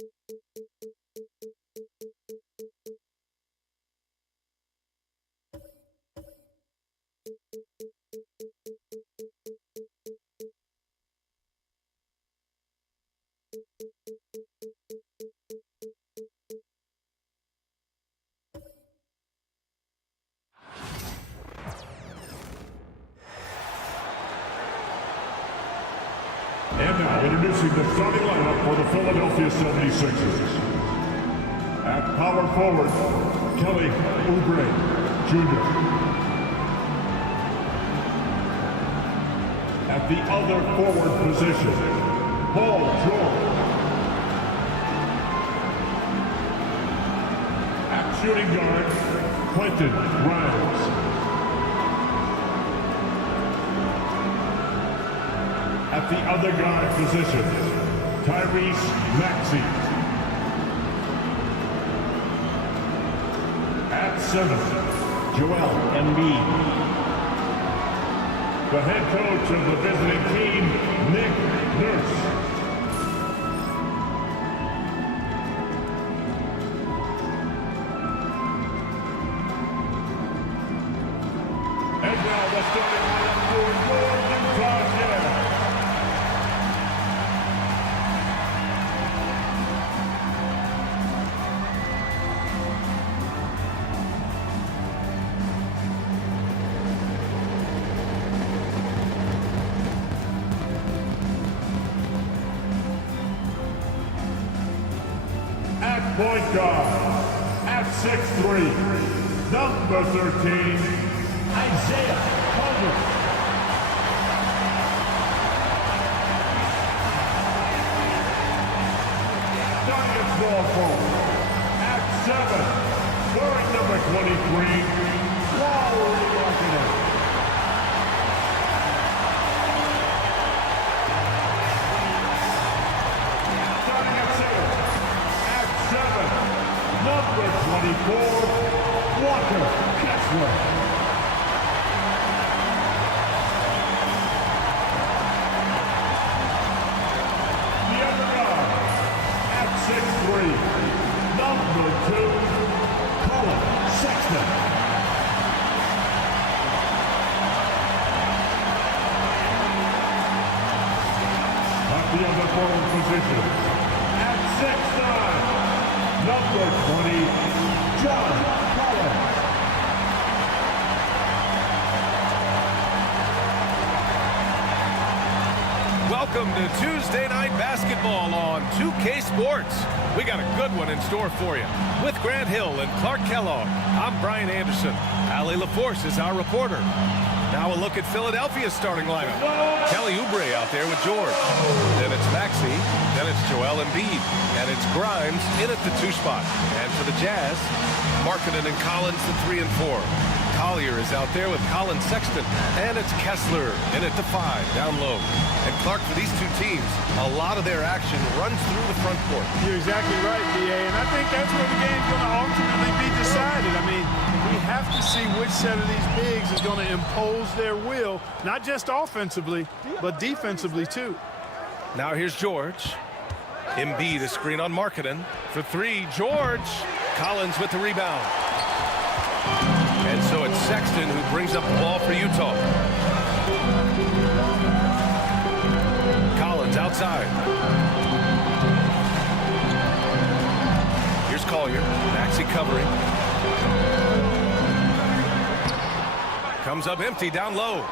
And now, introducing the starting lineup for the Philadelphia 76ers. At power forward, Kelly Oubre Jr. At the other forward position, Paul George. At shooting guard, Quentin Grimes. At the other guard position, Tyrese Maxey. At center, Joel Embiid. The head coach of the visiting team, Nick Nurse. And now the starting lineup for your Utah Jazz. Point guard, at 6'3", number 13, Isaiah Coleman. Starting at small forward, at 7, wearing number 23, Wally Martinez. Number 24, Walker Kessler. The other guard, at 6'3", number 2, Colin Sexton. At the other forward position, at 6'9", number 20, John Collins. Welcome to Tuesday Night Basketball on 2K Sports. We got a good one in store for you. With Grant Hill and Clark Kellogg, I'm Brian Anderson. Allie LaForce is our reporter. Now a look at Philadelphia's starting lineup. Kelly Oubre out there with George. Then it's Maxey. Then it's Joel Embiid. And it's Grimes in at the 2 spot. And for the Jazz, Markkanen and Collins, the 3 and 4. Collier is out there with Colin Sexton. And it's Kessler in at the 5, down low. And Clark, for these two teams, a lot of their action runs through the front court. You're exactly right, D.A., and I think that's where the game's going to ultimately be decided. I mean, we have to see which set of these bigs is going to impose their will, not just offensively, but defensively, too. Now here's George. Embiid, a screen on Markkanen. For 3, George. Collins with the rebound. And so it's Sexton who brings up the ball for Utah. Collins outside. Here's Collier. Maxey covering. Comes up empty down low.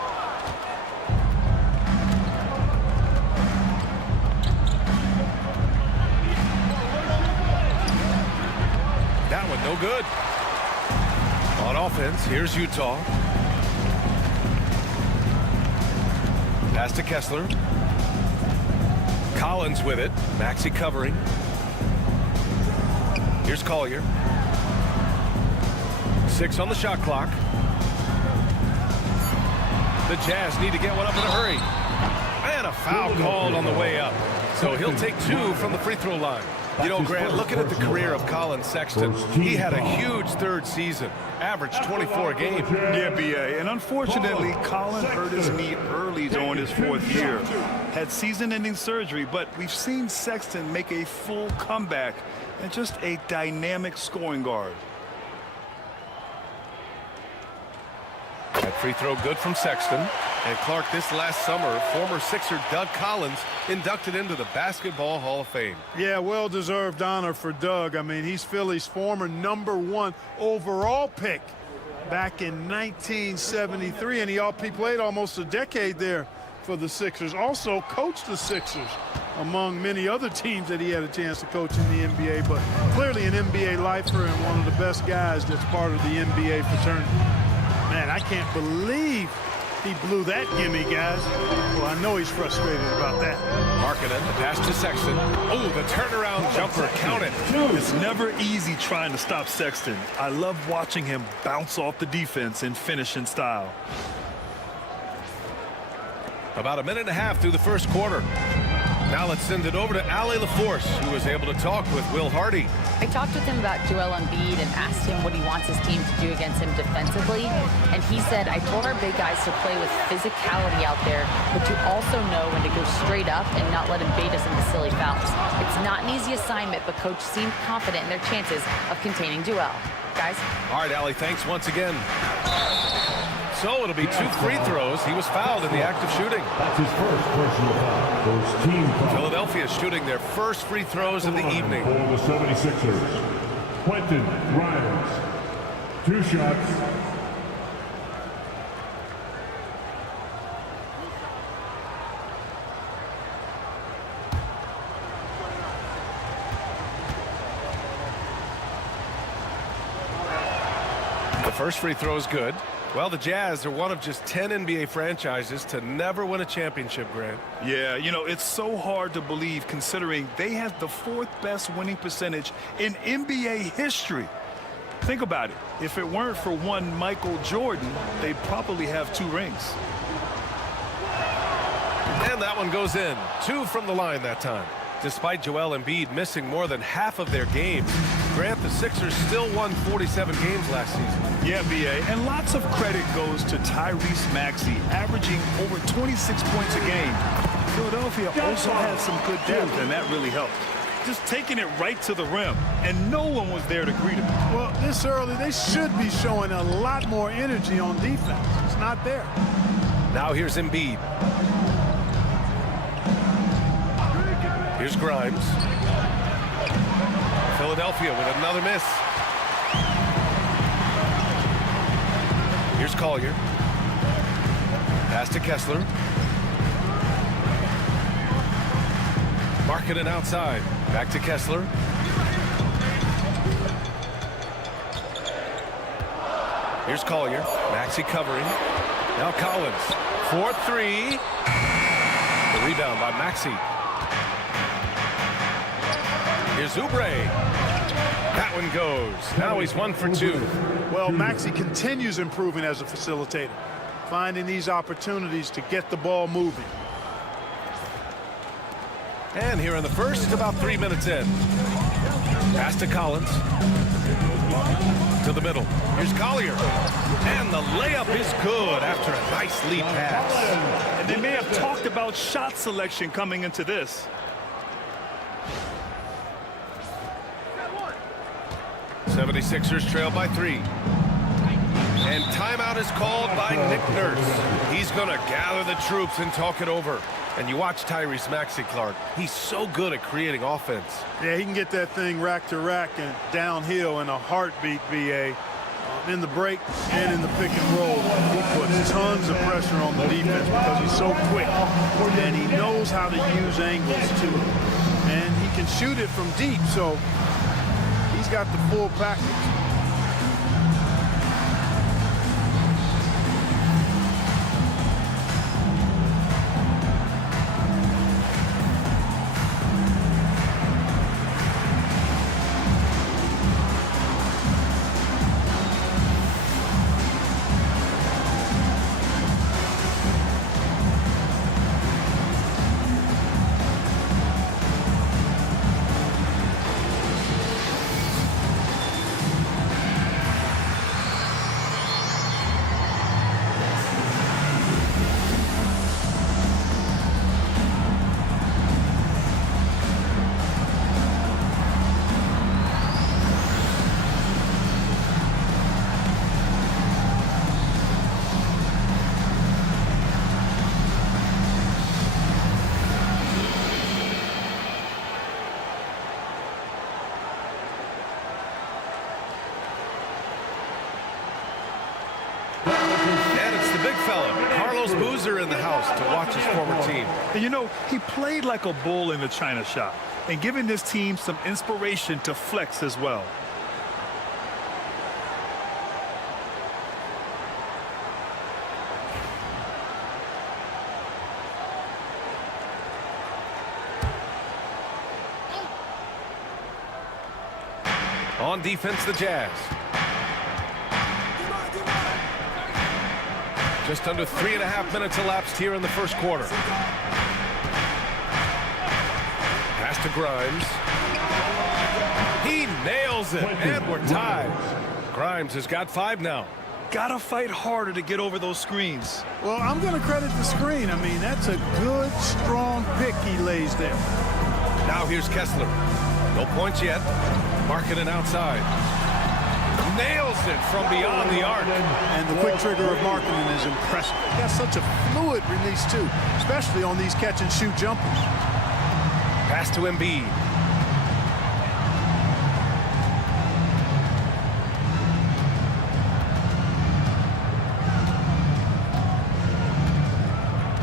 That one no good. On offense, here's Utah. Pass to Kessler. Collins with it. Maxey covering. Here's Collier. 6 on the shot clock. The Jazz need to get one up in a hurry. And a foul called on the way up. So he'll take 2 from the free throw line. You know, Grant, looking at the career of Colin Sexton, he had a huge third season, averaged 24 a game. Yeah, B.A. And unfortunately, Colin hurt his knee early during his 4th year. Had season-ending surgery, but we've seen Sexton make a full comeback and just a dynamic scoring guard. That free throw good from Sexton. And Clark, this last summer, former Sixer Doug Collins inducted into the Basketball Hall of Fame. Yeah, well-deserved honor for Doug. I mean, he's Philly's former #1 overall pick back in 1973, and he played almost a decade there for the Sixers. Also coached the Sixers among many other teams that he had a chance to coach in the NBA, but clearly an NBA lifer and one of the best guys that's part of the NBA fraternity. Man, I can't believe he blew that gimme, guys. Well, I know he's frustrated about that. Markkanen, the pass to Sexton. Oh, the turnaround jumper, count it. It's never easy trying to stop Sexton. I love watching him bounce off the defense and finish in style. About a minute and a half through the first quarter. Now let's send it over to Allie LaForce, who was able to talk with Will Hardy. I talked with him about Joel Embiid and asked him what he wants his team to do against him defensively. And he said, I told our big guys to play with physicality out there, but to also know when to go straight up and not let him bait us into silly fouls. It's not an easy assignment, but Coach seemed confident in their chances of containing Joel. Guys? All right, Allie, thanks once again. So it'll be 2 free throws. He was fouled in the act of shooting. That's his first personal foul. First team foul. Philadelphia shooting their first free throws of the evening. For the 76ers, Quentin Grimes. 2 shots. The first free throw is good. Well, the Jazz are one of just 10 NBA franchises to never win a championship, Grant. Yeah, you know, it's so hard to believe considering they have the 4th best winning percentage in NBA history. Think about it. If it weren't for one Michael Jordan, they'd probably have 2 rings. And that one goes in. 2 from the line that time. Despite Joel Embiid missing more than half of their games, Grant, the Sixers still won 47 games last season. Yeah, B.A., and lots of credit goes to Tyrese Maxey, averaging over 26 points a game. Philadelphia also had some good depth, and that really helped. Just taking it right to the rim, and no one was there to greet him. Well, this early, they should be showing a lot more energy on defense. It's not there. Now here's Embiid. Here's Grimes. Philadelphia with another miss. Here's Collier. Pass to Kessler. Markkanen outside. Back to Kessler. Here's Collier. Maxey covering. Now Collins. 4-3. The rebound by Maxey. Here's Oubre. That one goes. Now he's 1 for 2. Well, Maxey continues improving as a facilitator, finding these opportunities to get the ball moving. And here in the first, about 3 minutes in. Pass to Collins. To the middle. Here's Collier. And the layup is good after a nice lead pass. And they may have talked about shot selection coming into this. 76ers trail by 3. And timeout is called by Nick Nurse. He's going to gather the troops and talk it over. And you watch Tyrese Maxey, Clark. He's so good at creating offense. Yeah, he can get that thing rack to rack and downhill in a heartbeat, BA. In the break and in the pick and roll, he puts tons of pressure on the defense because he's so quick. And he knows how to use angles, too. And he can shoot it from deep, so he's got the full package. Boozer in the house to watch his former team. And you know, he played like a bull in the China shop and giving this team some inspiration to flex as well. On defense, the Jazz. Just under 3.5 minutes elapsed here in the first quarter. Pass to Grimes. He nails it, and we're tied. Grimes has got 5 now. Gotta fight harder to get over those screens. Well, I'm going to credit the screen. I mean, that's a good, strong pick he lays there. Now here's Kessler. No points yet. Marketing outside. Nails it from beyond the arc. And the quick trigger of Markkanen is impressive. He got such a fluid release, too, especially on these catch-and-shoot jumpers. Pass to Embiid.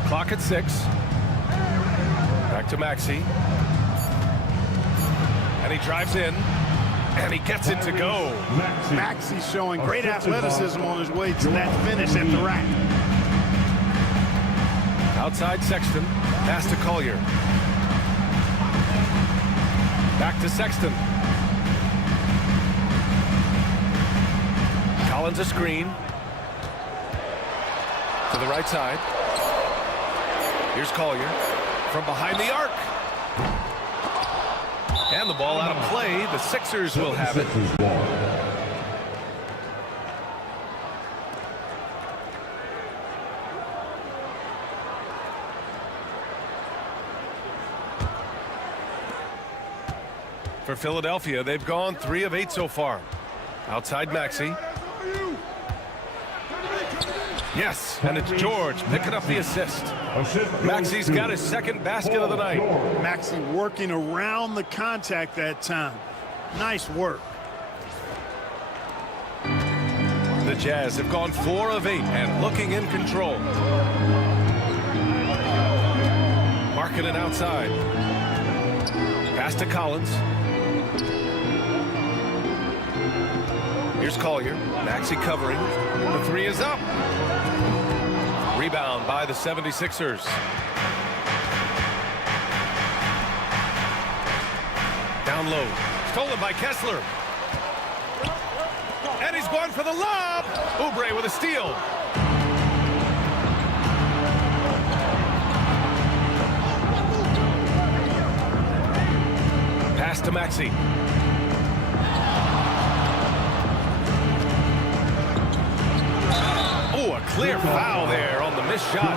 Clock at 6. Back to Maxey. And he drives in. And he gets it to go. Maxey's showing great athleticism on his way to that finish at the rack. Outside Sexton. Pass to Collier. Back to Sexton. Collins a screen. To the right side. Here's Collier. From behind the arc. And the ball out of play. The Sixers will have it. For Philadelphia, they've gone 3 of 8 so far. Outside Maxey. Yes, and it's George picking up the assist. Maxey's got his second basket of the night. Maxey working around the contact that time. Nice work. The Jazz have gone 4 of 8 and looking in control. Markkanen outside. Pass to Collins. Here's Collier. Maxey covering. The 3 is up. Rebound by the 76ers. Down low. Stolen by Kessler. And he's going for the lob. Oubre with a steal. Pass to Maxey. Oh, a clear foul there on the missed shot.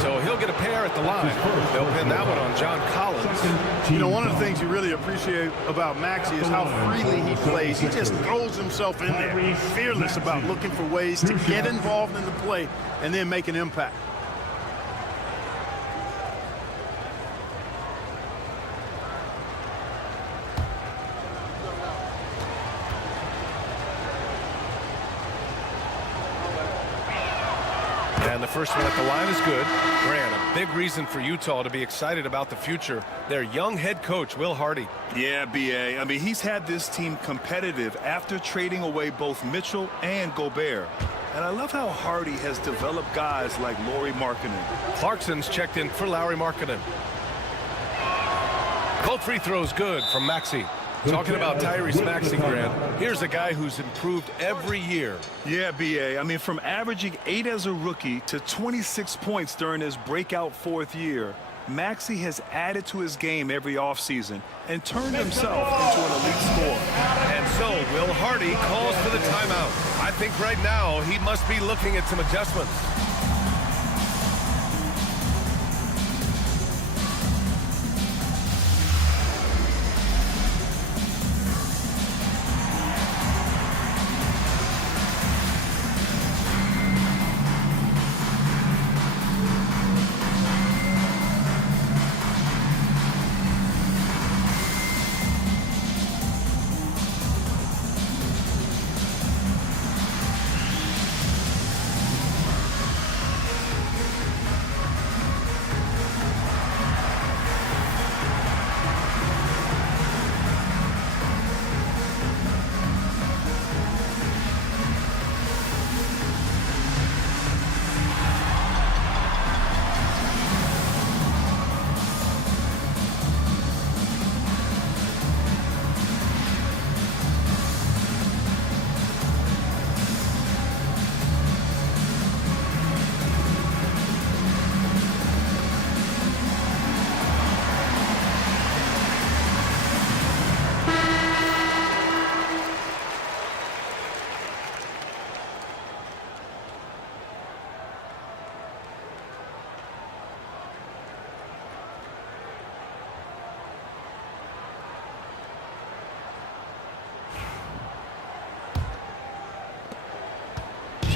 So he'll get a pair at the line. They'll pin that one on John Collins. You know, one of the things you really appreciate about Maxey is how freely he plays. He just throws himself in there. Fearless about looking for ways to get involved in the play and then make an impact. And the first one at the line is good. Grant, a big reason for Utah to be excited about the future. Their young head coach, Will Hardy. Yeah, B.A. I mean, he's had this team competitive after trading away both Mitchell and Gobert. And I love how Hardy has developed guys like Lauri Markkanen. Clarkson's checked in for Lauri Markkanen. Both free throws good from Maxey. Talking about Tyrese Maxey, Grant, here's a guy who's improved every year. Yeah, B.A. I mean, from averaging 8 as a rookie to 26 points during his breakout 4th year, Maxey has added to his game every offseason and turned himself into an elite scorer. And so Will Hardy calls for the timeout. I think right now he must be looking at some adjustments.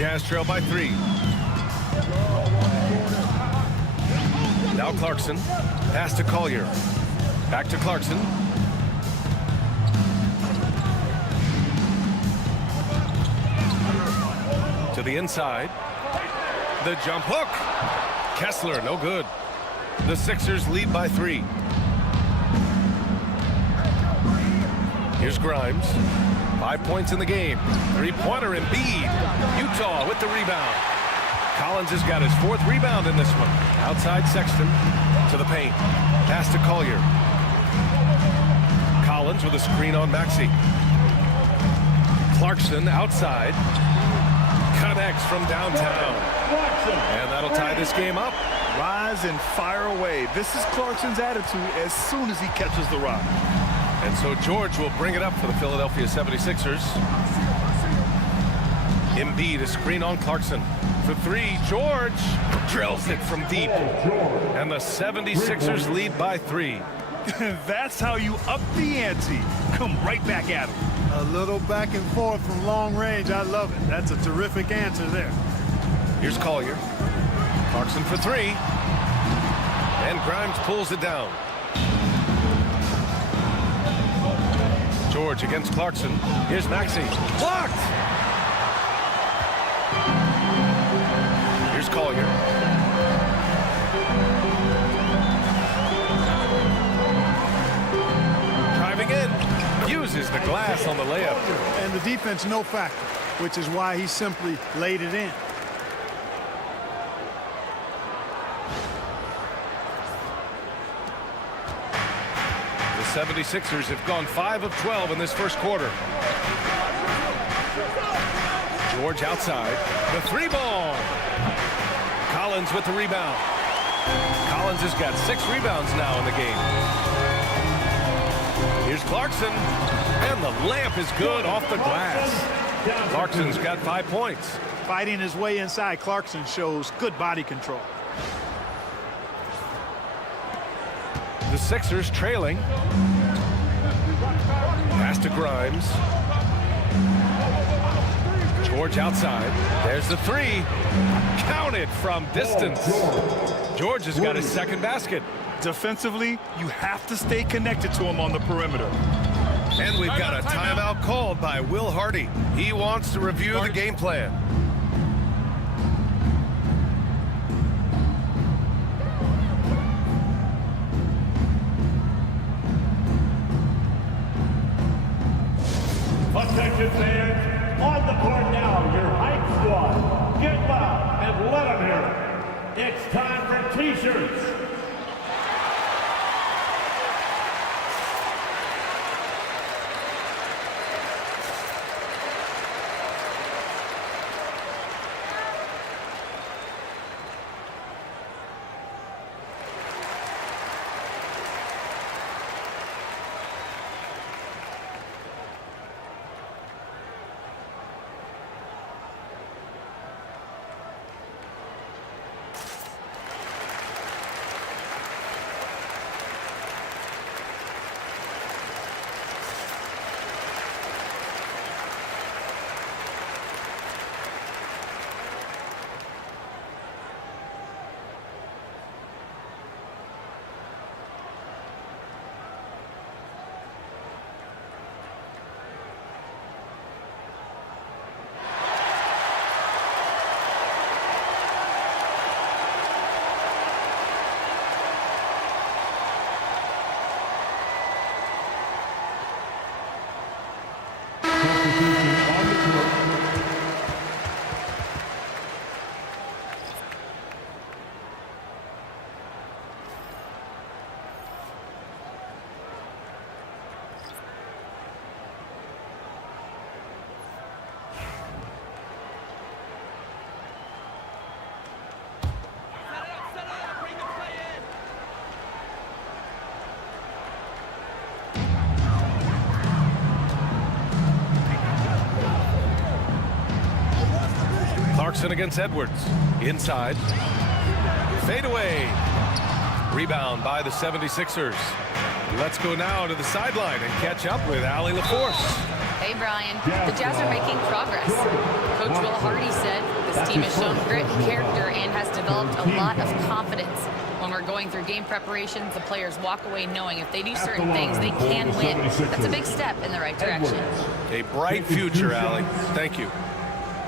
Jazz trail by 3. Now Clarkson. Pass to Collier. Back to Clarkson. To the inside. The jump hook. Kessler, no good. The Sixers lead by 3. Here's Grimes. 5 points in the game. Three-pointer Embiid. Utah with the rebound. Collins has got his 4th rebound in this one. Outside Sexton to the paint. Pass to Collier. Collins with a screen on Maxey. Clarkson outside. Connects from downtown. And that'll tie this game up. Rise and fire away. This is Clarkson's attitude as soon as he catches the rock. And so George will bring it up for the Philadelphia 76ers. Embiid, a screen on Clarkson. For 3, George drills it from deep. And the 76ers lead by 3. That's how you up the ante. Come right back at him. A little back and forth from long range. I love it. That's a terrific answer there. Here's Collier. Clarkson for 3. And Grimes pulls it down. George against Clarkson. Here's Maxey. Blocked! Here's Collier. Driving in. Uses the glass on the layup. And the defense no factor, which is why he simply laid it in. The 76ers have gone 5 of 12 in this first quarter. George outside. The 3-ball. Collins with the rebound. Collins has got 6 rebounds now in the game. Here's Clarkson. And the layup is good off the glass. Clarkson's got 5 points. Fighting his way inside, Clarkson shows good body control. The Sixers trailing. Pass to Grimes. George outside. There's the 3. Counted from distance. George has got his 2nd basket. Defensively, you have to stay connected to him on the perimeter. And we've got a timeout called by Will Hardy. He wants to review the game plan. Attention fans, on the court now, your hype squad. Get loud and let them hear it. It's time for T-shirts. Clarkson against Edwards. Inside. Fade away. Rebound by the 76ers. Let's go now to the sideline and catch up with Allie LaForce. Hey, Brian. The Jazz are making progress. Coach Will Hardy said this team has shown grit and character and has developed a lot of confidence. When we're going through game preparations, the players walk away knowing if they do certain things, they can win. That's a big step in the right direction. A bright future, Allie. Thank you.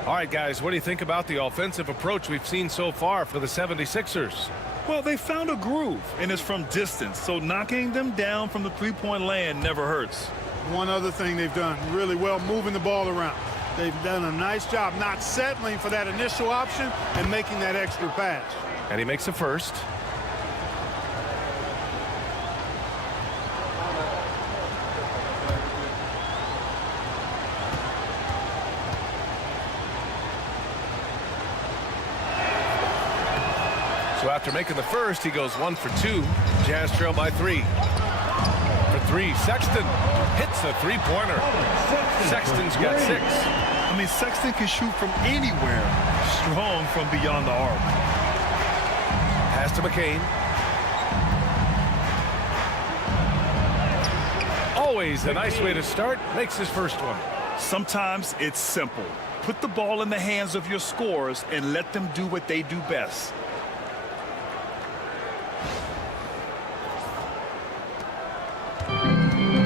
All right, guys, what do you think about the offensive approach we've seen so far for the 76ers? Well, they found a groove, and it's from distance, so knocking them down from the three-point land never hurts. One other thing they've done really well, moving the ball around. They've done a nice job not settling for that initial option and making that extra pass. And he makes a first. So after making the first, he goes 1 for 2. Jazz trail by 3. For 3, Sexton hits a three-pointer. Sexton's got 6. I mean, Sexton can shoot from anywhere, strong from beyond the arc. Pass to McCain. Always a nice way to start. Makes his first one. Sometimes it's simple. Put the ball in the hands of your scorers and let them do what they do best.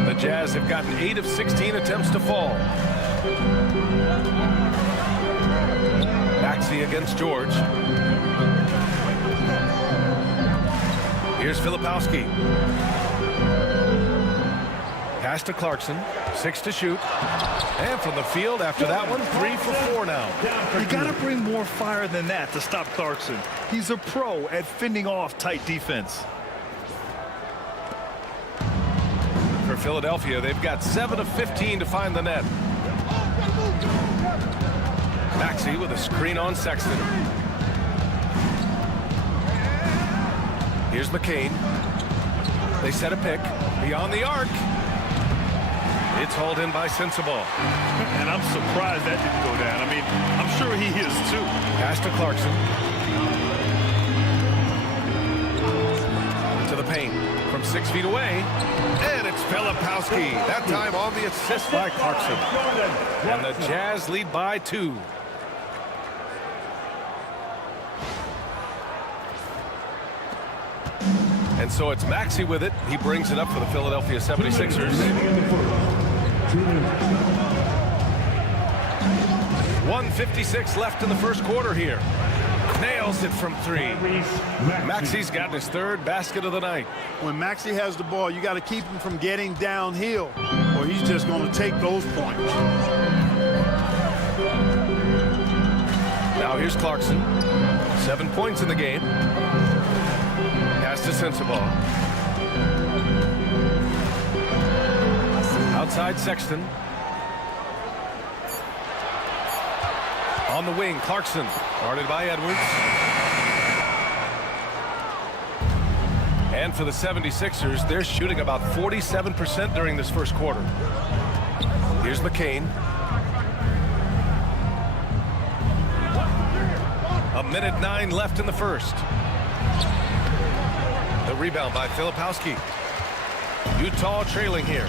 The Jazz have gotten 8 of 16 attempts to fall. Maxey against George. Here's Filipowski. Pass to Clarkson. 6 to shoot. And from the field after that one, 3 for 4 now. You gotta bring more fire than that to stop Clarkson. He's a pro at fending off tight defense. For Philadelphia, they've got 7 of 15 to find the net. Maxey with a screen on Sexton. Here's McCain. They set a pick beyond the arc. It's hauled in by Sensabaugh. And I'm surprised that didn't go down. I mean, I'm sure he is too. Pass to Clarkson. To the paint from 6 feet away. And it's Filipowski. That time on the assist by Clarkson. And the Jazz lead by 2. And so it's Maxey with it. He brings it up for the Philadelphia 76ers. 1:56 left in the first quarter here. Nails it from 3. Maxey's gotten his 3rd basket of the night. When Maxey has the ball, you got to keep him from getting downhill, or he's just going to take those points. Now here's Clarkson. 7 points in the game. Pass to Sensabaugh. Outside Sexton. On the wing, Clarkson. Guarded by Edwards. And for the 76ers, they're shooting about 47% during this first quarter. Here's McCain. A minute 9 left in the first. The rebound by Filipowski. Utah trailing here.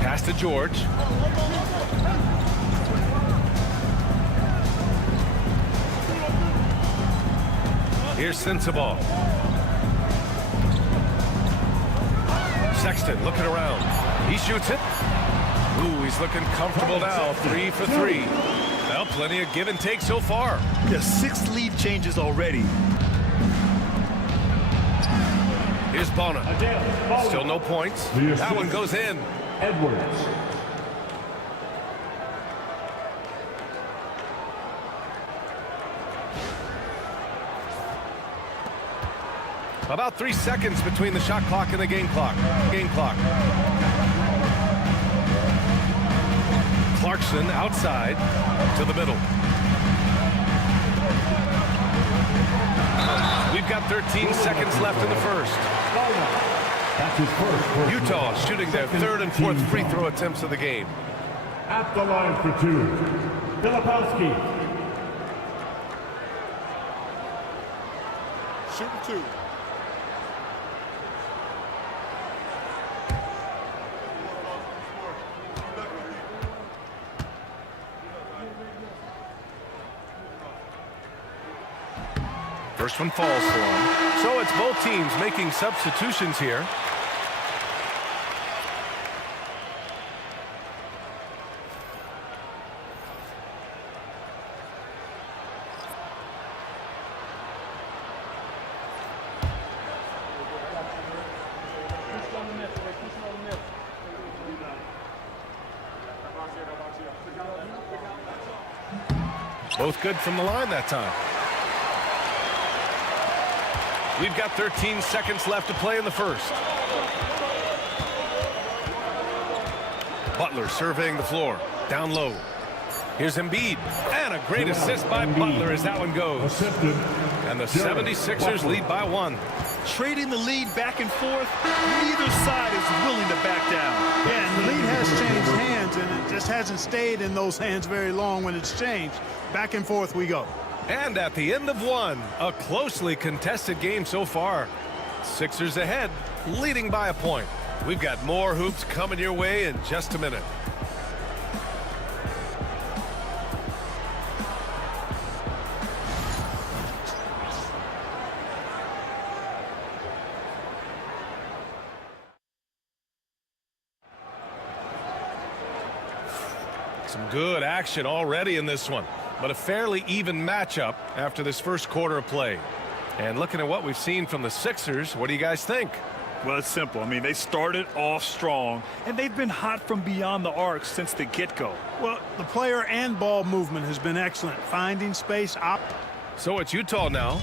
Pass to George. Here's Sensabaugh. Sexton looking around. He shoots it. Ooh, he's looking comfortable now. 3 for 3. Well, plenty of give and take so far. There's 6 lead changes already. Here's Bona. Still no points. That one goes in. Edwards. About 3 seconds between the shot clock and the game clock. Clarkson outside to the middle. We've got 13 seconds left in the first. That's his first. Utah shooting their 3rd and 4th free throw attempts of the game. At the line for 2. Filipowski. Shooting 2. First one falls for him. So it's both teams making substitutions here. Both good from the line that time. We've got 13 seconds left to play in the first. Butler surveying the floor. Down low. Here's Embiid. And a great assist by Butler as that one goes. And the 76ers lead by 1. Trading the lead back and forth, neither side is willing to back down. Yeah, and the lead has changed hands, and it just hasn't stayed in those hands very long when it's changed. Back and forth we go. And at the end of one, a closely contested game so far. Sixers ahead, leading by a point. We've got more hoops coming your way in just a minute. Some good action already in this one, but a fairly even matchup after this first quarter of play. And looking at what we've seen from the Sixers, what do you guys think? Well, it's simple. I mean, they started off strong, and they've been hot from beyond the arc since the get-go. Well, the player and ball movement has been excellent. Finding space up. So it's Utah now.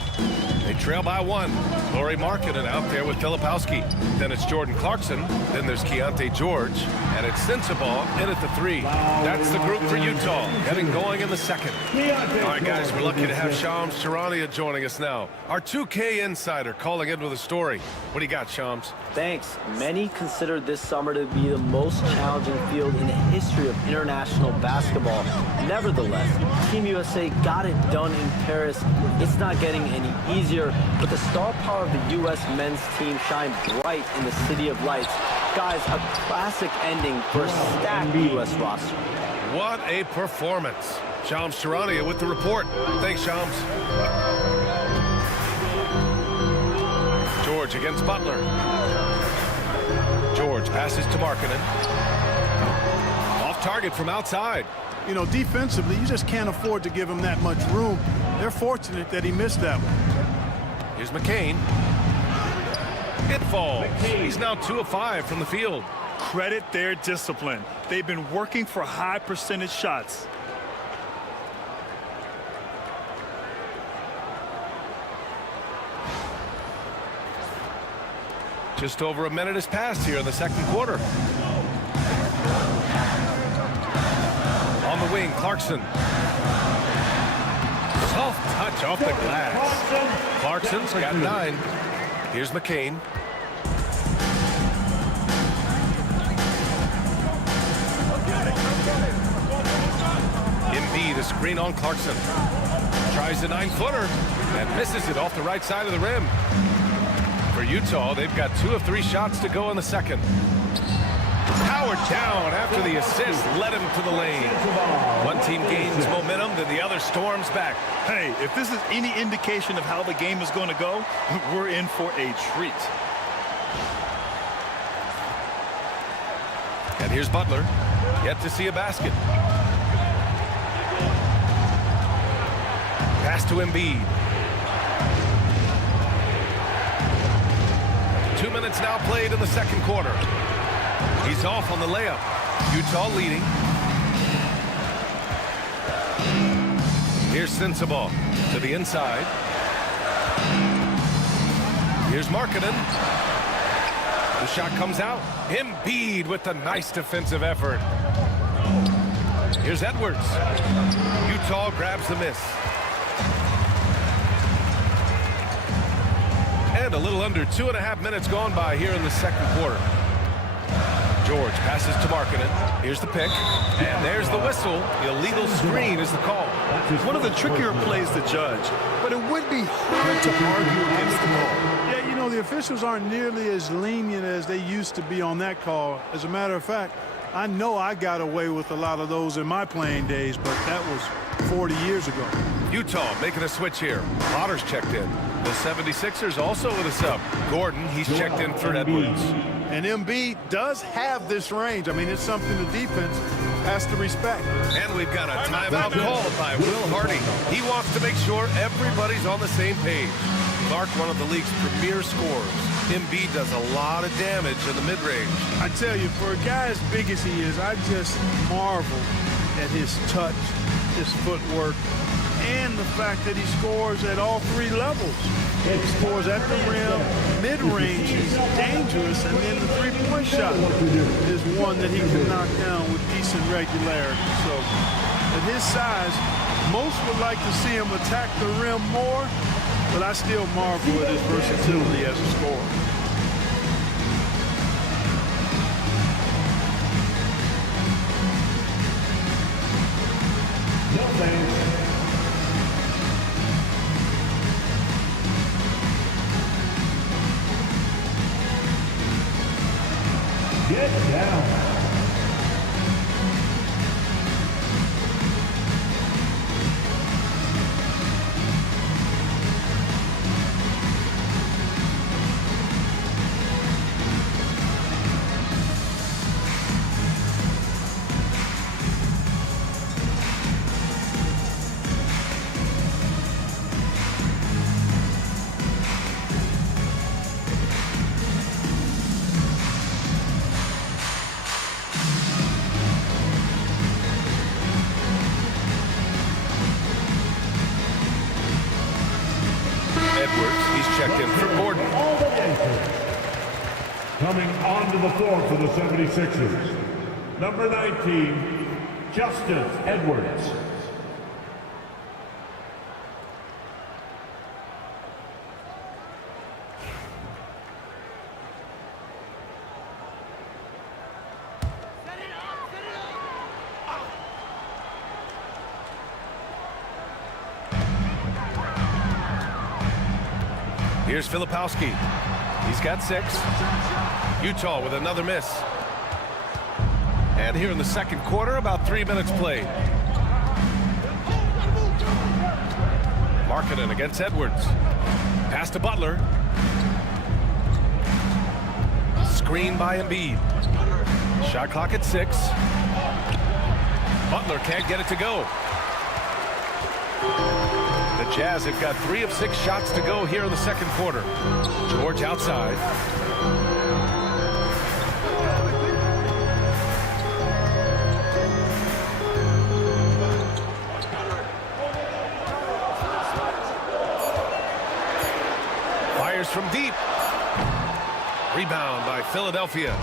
They trail by 1. Lauri Markkanen out there with Filipowski. Then it's Jordan Clarkson. Then there's Keontae George. And it's Sensabaugh in at the 3. That's the group for Utah. Getting going in the second. All right, guys, we're lucky to have Shams Charania joining us now. Our 2K insider calling in with a story. What do you got, Shams? Thanks. Many consider this summer to be the most challenging field in the history of international basketball. Nevertheless, Team USA got it done in Paris. It's not getting any easier, but the star power of the U.S. men's team shined bright in the City of Lights. Guys, a classic ending for a stacked U.S. roster. What a performance. Shams Charania with the report. Thanks, Shams. George against Butler. George passes to Markkanen. Off target from outside. You know, defensively, you just can't afford to give him that much room. They're fortunate that he missed that one. Here's McCain. It falls. He's now 2 of 5 from the field. Credit their discipline. They've been working for high percentage shots. Just over a minute has passed here in the second quarter. On the wing, Clarkson. Soft touch off the glass. Clarkson's got 9. Here's McCain. Embiid, a screen on Clarkson. Tries the 9-footer and misses it off the right side of the rim. For Utah, they've got 2 of 3 shots to go in the second. Powered down after the assist led him to the lane. One team gains momentum, then the other storms back. Hey, if this is any indication of how the game is going to go, we're in for a treat. And here's Butler, yet to see a basket. Pass to Embiid. 2 minutes now played in the second quarter. He's off on the layup. Utah leading. Here's Sensabaugh to the inside. Here's Markkanen. The shot comes out. Embiid with the nice defensive effort. Here's Edwards. Utah grabs the miss. And a little under 2.5 minutes gone by here in the second quarter. George passes to Markkanen. Here's the pick. And there's the whistle. Illegal screen is the call. One of the trickier plays to judge, but it would be hard to argue against the call. Yeah, you know, the officials aren't nearly as lenient as they used to be on that call. As a matter of fact, I know I got away with a lot of those in my playing days, but that was 40 years ago. Utah making a switch here. Potter's checked in. The 76ers also with a sub. Gordon, he's checked in for Edwards. And Embiid does have this range. I mean, it's something the defense has to respect. And we've got a timeout called by Will Hardy. He wants to make sure everybody's on the same page. Clark, one of the league's premier scorers. Embiid does a lot of damage in the mid-range. I tell you, for a guy as big as he is, I just marvel at his touch, his footwork, and the fact that he scores at all three levels. He scores at the rim, mid-range, he's dangerous, and then the three-point shot is one that he can knock down with decent regularity. So, at his size, most would like to see him attack the rim more, but I still marvel at his versatility as a scorer. Get down. Checked in for Gordon. Coming onto the floor for the 76ers, number 19, Justice Edwards. Here's Filipowski. He's got 6. Utah with another miss. And here in the second quarter, about 3 minutes played. Markkanen against Edwards. Pass to Butler. Screen by Embiid. Shot clock at 6. Butler can't get it to go. The Jazz have got 3 of 6 shots to go here in the second quarter. George outside. Fires from deep. Rebound by Philadelphia.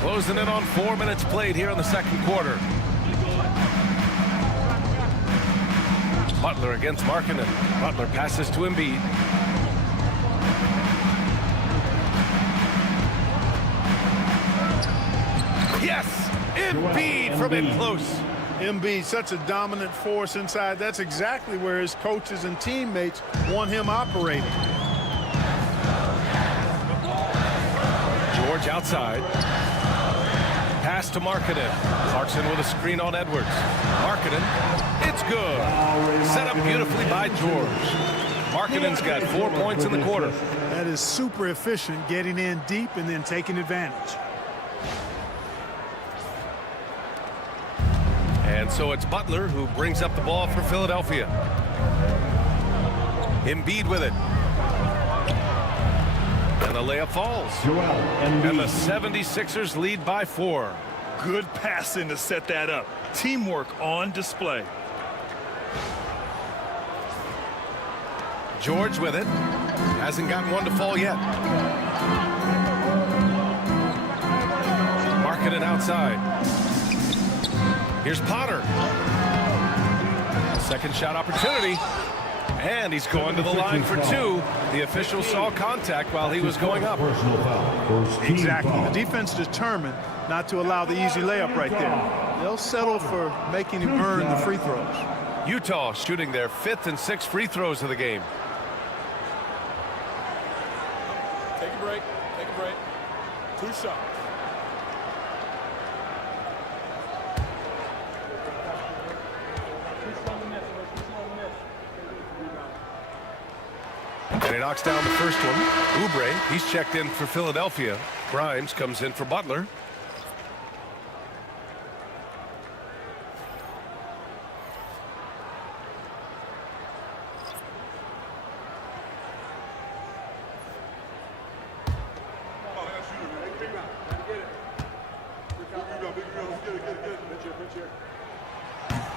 Closing in on 4 minutes played here in the second quarter. Butler against Markkanen. Butler passes to Embiid. Yes! Embiid from in close. Embiid, such a dominant force inside. That's exactly where his coaches and teammates want him operating. George outside. Pass to Markkanen. Clarkson with a screen on Edwards. Markkanen. It's good. Set up beautifully by George. Markkanen's got 4 points in the quarter. That is super efficient, getting in deep and then taking advantage. And so it's Butler who brings up the ball for Philadelphia. Embiid with it. And the layup falls. And the 76ers lead by 4. Good passing to set that up. Teamwork on display. George with it. Hasn't gotten one to fall yet. Markkanen outside. Here's Potter. Second shot opportunity. And he's going to the line for 2. The official saw contact while he was going up. Exactly. The defense determined not to allow the easy layup right there. They'll settle for making him earn the free throws. Utah shooting their 5th and 6th free throws of the game. Take a break. Take a break. 2 shots. Oubre knocks down the first one. Oubre, he's checked in for Philadelphia. Grimes comes in for Butler.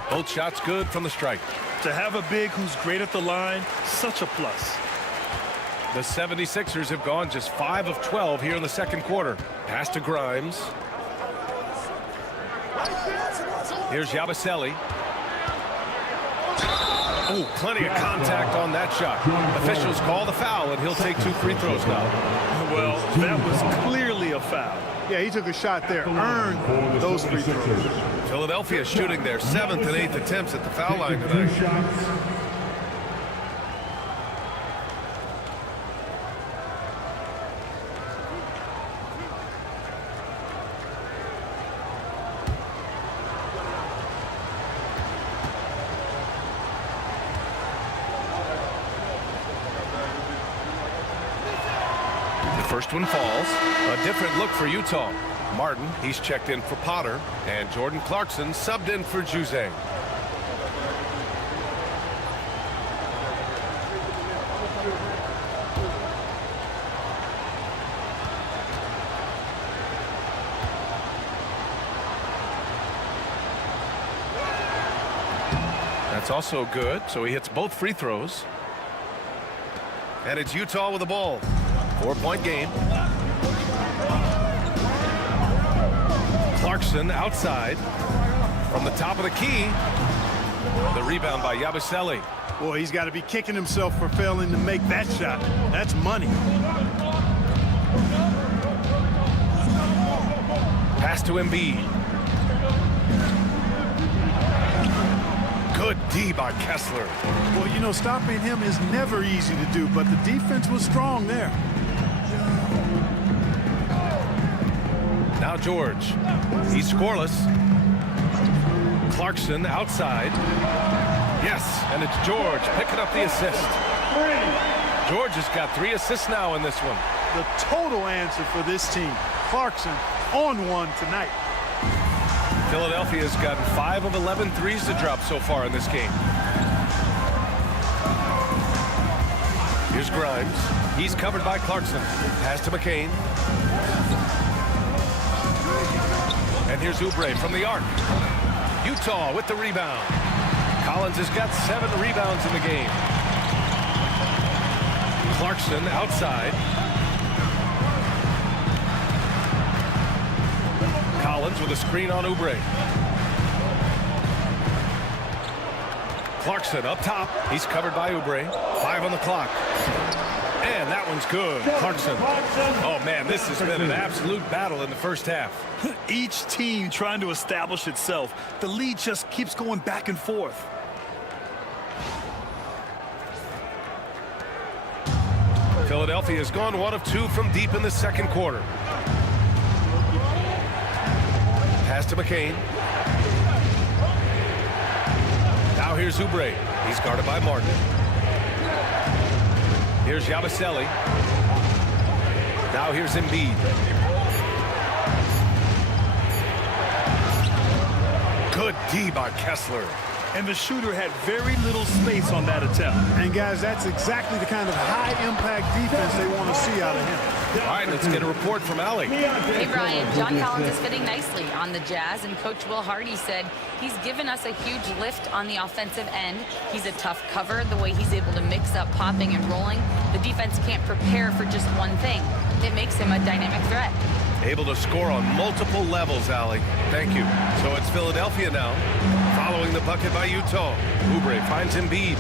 Both shots good from the strike. To have a big who's great at the line, such a plus. The 76ers have gone just 5 of 12 here in the second quarter. Pass to Grimes. Here's Yabusele. Oh, plenty of contact on that shot. Officials call the foul, and he'll take 2 free throws now. Well, that was clearly a foul. Yeah, he took a shot there, earned those free throws. Philadelphia shooting their 7th and 8th attempts at the foul line tonight. First one falls. A different look for Utah. Martin, he's checked in for Potter. And Jordan Clarkson subbed in for Juzang. That's also good, so he hits both free throws. And it's Utah with the ball. 4-point game. Clarkson outside from the top of the key. The rebound by Yabusele. Boy, he's got to be kicking himself for failing to make that shot. That's money. Pass to Embiid. Good D by Kessler. Well, you know, stopping him is never easy to do, but the defense was strong there. Now George. He's scoreless. Clarkson outside. Yes, and it's George picking up the assist. George has got 3 assists now in this one. The total answer for this team. Clarkson on one tonight. Philadelphia's gotten 5 of 11 threes to drop so far in this game. Here's Grimes. He's covered by Clarkson. Pass to McCain. And here's Oubre from the arc. Utah with the rebound. Collins has got 7 rebounds in the game. Clarkson outside. Collins with a screen on Oubre. Clarkson up top. He's covered by Oubre. 5 on the clock. And that one's good. Clarkson. Oh, man, this has been an absolute battle in the first half. Each team trying to establish itself. The lead just keeps going back and forth. Philadelphia has gone 1 of 2 from deep in the second quarter. Pass to McCain. Now here's Oubre. He's guarded by Martin. Here's Yabusele. Now here's Embiid. Good D by Kessler. And the shooter had very little space on that attempt. And guys, that's exactly the kind of high-impact defense they want to see out of him. All right, let's get a report from Allie. Hey, Brian, John Collins is fitting nicely on the Jazz, and Coach Will Hardy said he's given us a huge lift on the offensive end. He's a tough cover, the way he's able to mix up popping and rolling. The defense can't prepare for just one thing. It makes him a dynamic threat. Able to score on multiple levels, Allie. Thank you. So it's Philadelphia now, following the bucket by Utah. Oubre finds Embiid.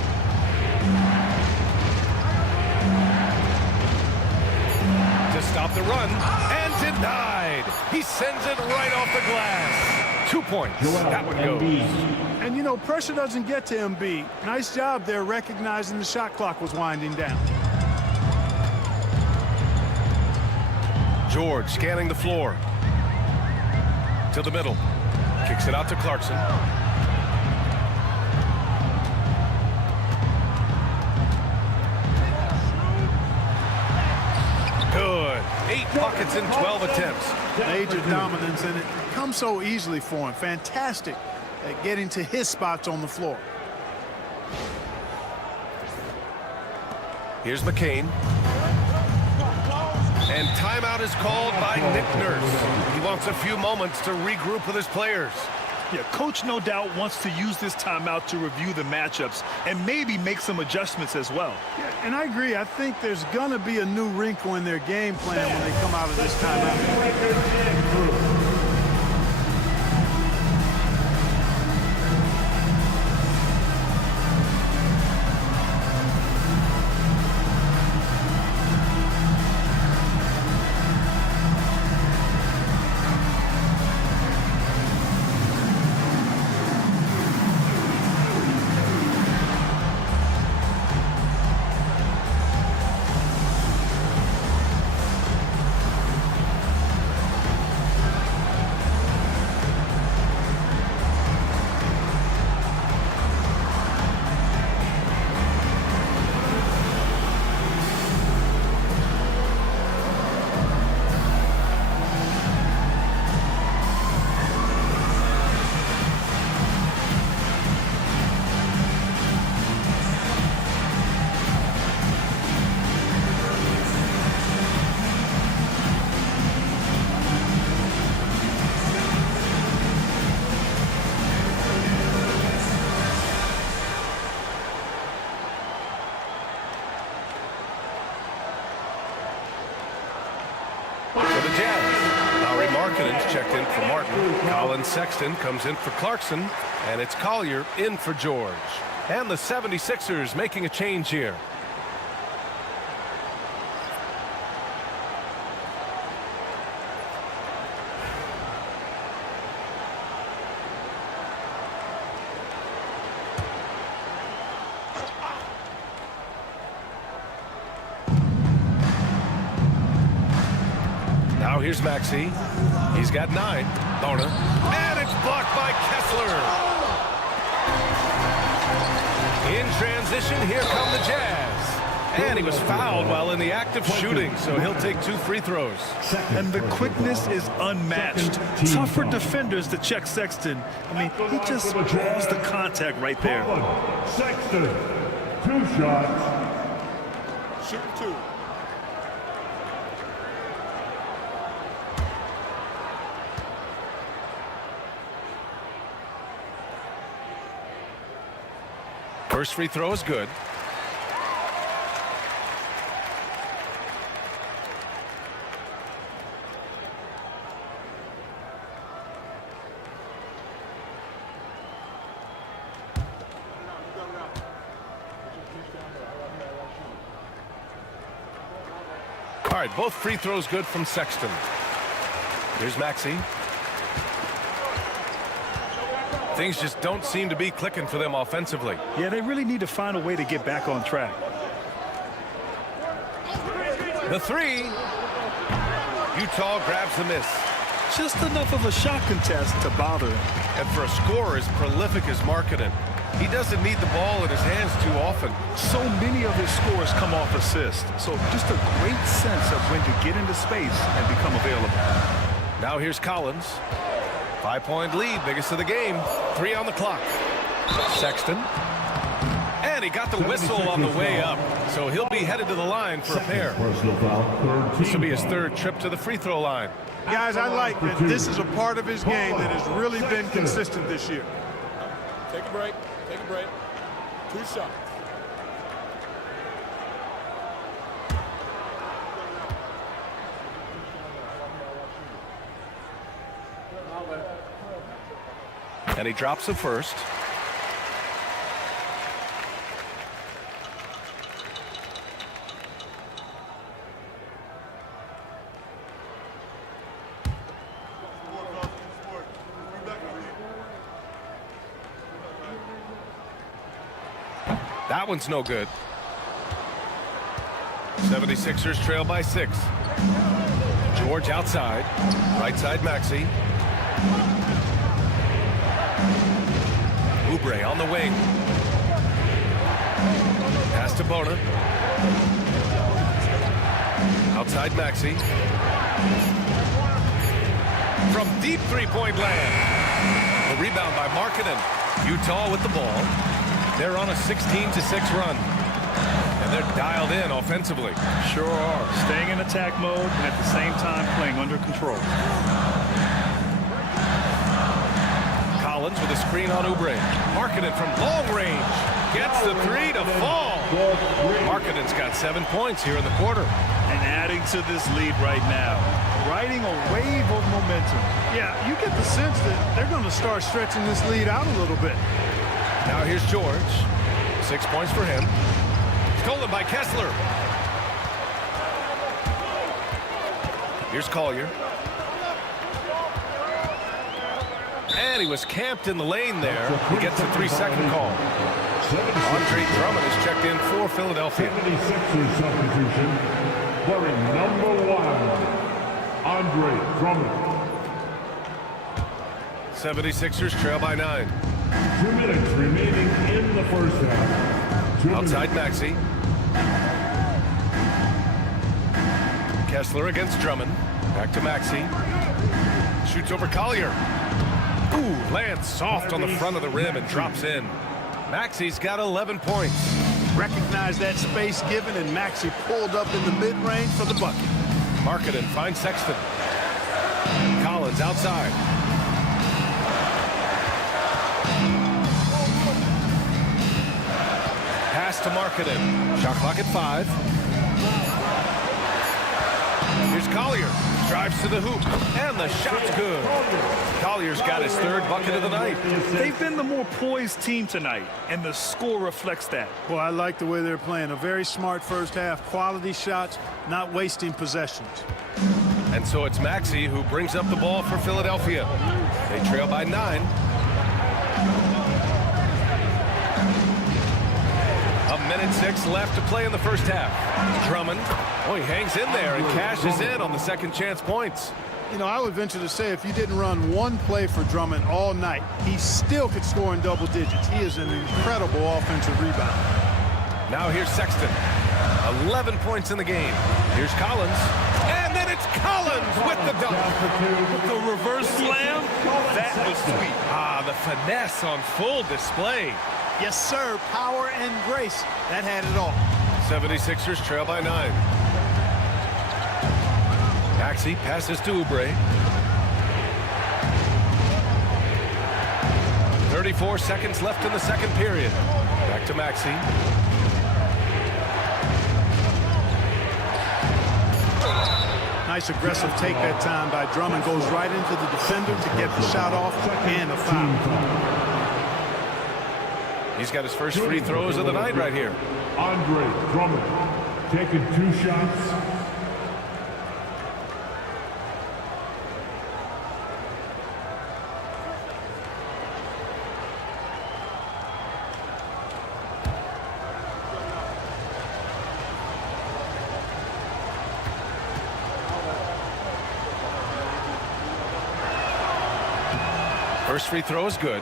To stop the run, and denied. He sends it right off the glass. 2 points. That one goes. And, you know, pressure doesn't get to Embiid. Nice job there recognizing the shot clock was winding down. George scanning the floor. To the middle. Kicks it out to Clarkson. Buckets in 12 attempts. Major dominance, and it comes so easily for him. Fantastic at getting to his spots on the floor. Here's McCain. And timeout is called by Nick Nurse. He wants a few moments to regroup with his players. Yeah, coach no doubt wants to use this timeout to review the matchups and maybe make some adjustments as well. Yeah, and I agree. I think there's going to be a new wrinkle in their game plan when they come out of this timeout. Checked in for Martin. Colin Sexton comes in for Clarkson. And it's Collier in for George. And the 76ers making a change here. Now here's Maxey. He's got 9. Bona. And it's blocked by Kessler. In transition, here come the Jazz. And he was fouled while in the act of shooting, so he'll take 2 free throws. And the quickness is unmatched. Tough for defenders to check Sexton. I mean, he just draws the contact right there. Sexton, 2 shots. Shoot 2. First free throw is good. All right, both free throws good from Sexton. Here's Maxey. Things just don't seem to be clicking for them offensively. Yeah, they really need to find a way to get back on track. The 3. Utah grabs the miss. Just enough of a shot contest to bother him. And for a scorer as prolific as Markkanen, he doesn't need the ball in his hands too often. So many of his scores come off assists. So just a great sense of when to get into space and become available. Now here's Collins. 5-point lead, biggest of the game. 3 on the clock. Sexton. And he got the whistle on the way up. So he'll be headed to the line for a pair. This will be his 3rd trip to the free throw line. Guys, I like that this is a part of his game that has really been consistent this year. Take a break. Take a break. 2 shots. And he drops the first. That one's no good. 76ers trail by 6. George outside. Right side Maxey. Oubre on the wing. Pass to Bona. Outside Maxey. From deep three-point land. The rebound by Markkanen. Utah with the ball. They're on a 16-6 run. And they're dialed in offensively. Sure are. Staying in attack mode and at the same time playing under control. Collins with a screen on Oubre. Markkanen from long range. Gets the three to fall. Markkanen's got 7 points here in the quarter. And adding to this lead right now. Riding a wave of momentum. Yeah, you get the sense that they're going to start stretching this lead out a little bit. Now here's George. 6 points for him. Stolen by Kessler. Here's Collier. And he was camped in the lane there. He gets a 3-second call. Andre Drummond is checked in for Philadelphia. 76ers substitution. Wearing number 1, Andre Drummond. 76ers trail by 9. 2 minutes remaining in the first half. Outside Maxey. Kessler against Drummond. Back to Maxey. Shoots over Collier. Ooh, lands soft on the front of the rim and drops in. Maxey's got 11 points. Recognize that space given, and Maxey pulled up in the mid-range for the bucket. Markkanen finds Sexton. Collins outside. Pass to Markkanen. Shot clock at 5. Here's Collier. Drives to the hoop. And the shot's good. Collier's got his 3rd bucket of the night. They've been the more poised team tonight, and the score reflects that. Well, I like the way they're playing. A very smart first half. Quality shots, not wasting possessions. And so it's Maxey who brings up the ball for Philadelphia. They trail by 9. A minute 6 left to play in the first half. Drummond, oh, he hangs in there and cashes in on the second chance points. You know, I would venture to say if you didn't run one play for Drummond all night, he still could score in double digits. He is an incredible offensive rebounder. Now here's Sexton. 11 points in the game. Here's Collins. And then it's Collins with the dunk. With the reverse slam, that was sweet. Ah, the finesse on full display. Yes, sir. Power and grace. That had it all. 76ers trail by 9. Maxey passes to Oubre. 34 seconds left in the second period. Back to Maxey. Nice aggressive take that time by Drummond. Goes right into the defender to get the shot off and a foul. He's got his first free throws of the night right here. Andre Drummond taking 2 shots. First free throw is good.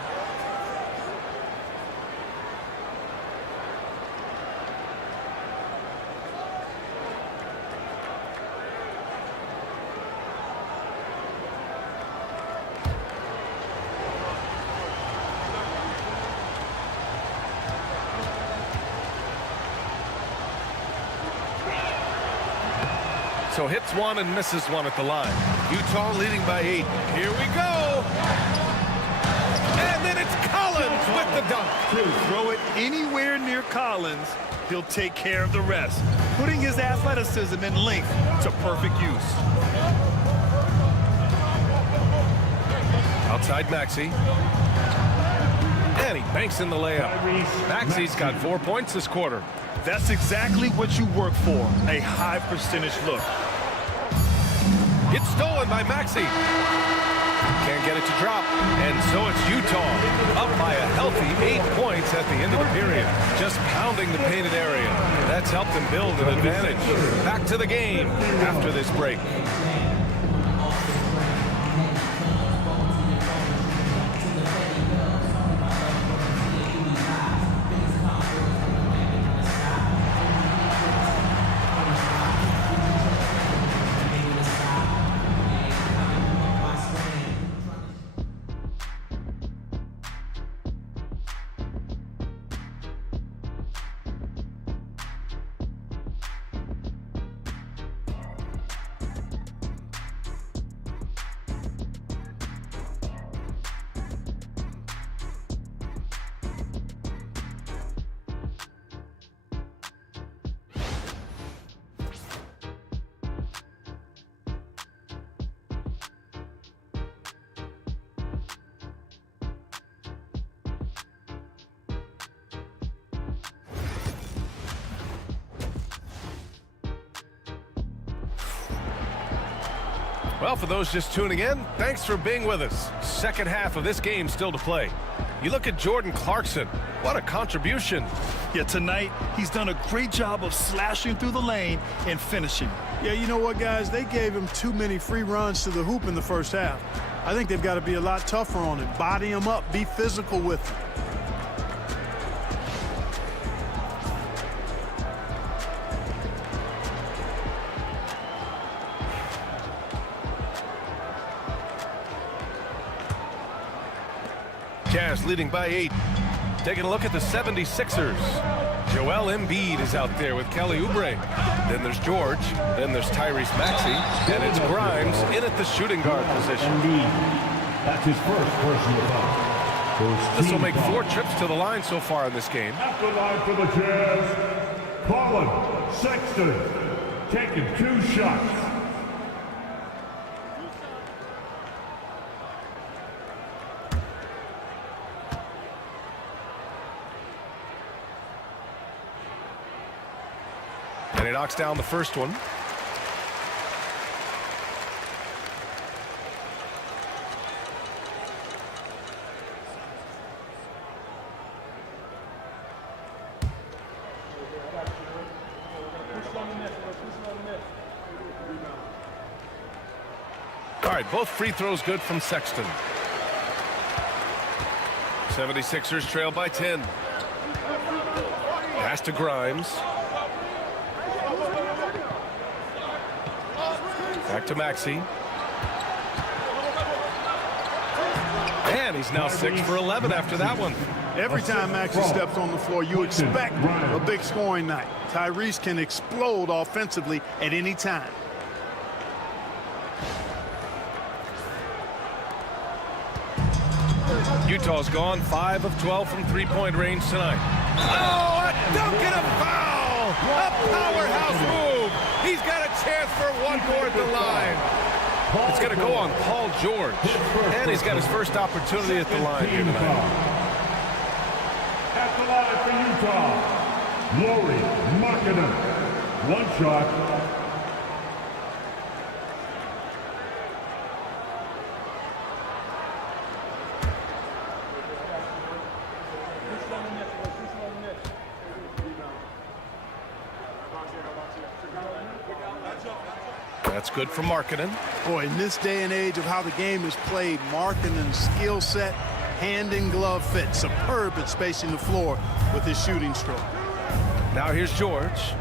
So hits 1 and misses 1 at the line. Utah leading by 8. Here we go. And then it's Collins with the dunk. Throw it anywhere near Collins, he'll take care of the rest, putting his athleticism and length to perfect use. Outside Maxey. And he banks in the layup. Maxey's got 4 points this quarter. That's exactly what you work for, a high percentage look. It's stolen by Maxey. Can't get it to drop. And so it's Utah up by a healthy 8 points at the end of the period. Just pounding the painted area. That's helped them build an advantage. Back to the game after this break. Well, for those just tuning in, thanks for being with us. Second half of this game still to play. You look at Jordan Clarkson. What a contribution. Yeah, tonight he's done a great job of slashing through the lane and finishing. Yeah, you know what, guys? They gave him too many free runs to the hoop in the first half. I think they've got to be a lot tougher on him. Body him up. Be physical with him. Jazz leading by 8. Taking a look at the 76ers. Joel Embiid is out there with Kelly Oubre. Then there's George. Then there's Tyrese Maxey. And it's Grimes in at the shooting guard position. That's his first personal foul. This will make 4 trips to the line so far in this game. At the line for the Jazz, Colin Sexton taking 2 shots. And he knocks down the first one. All right, both free throws good from Sexton. 76ers trail by 10. Pass to Grimes. Back to Maxey. And he's now 6 for 11 after that one. Every time Maxey steps on the floor, you expect a big scoring night. Tyrese can explode offensively at any time. Utah's gone 5 of 12 from three-point range tonight. Oh, a dunk and a foul! A powerhouse move! He's got a chance for one more at the line. It's going to go on Paul George. And he's got his first opportunity at the line here tonight. At the line for Utah, Lauri Markkanen. 1 shot. That's good for Markkanen. Boy, in this day and age of how the game is played, Markkanen's skill set, hand and glove fit, superb at spacing the floor with his shooting stroke. Now here's George.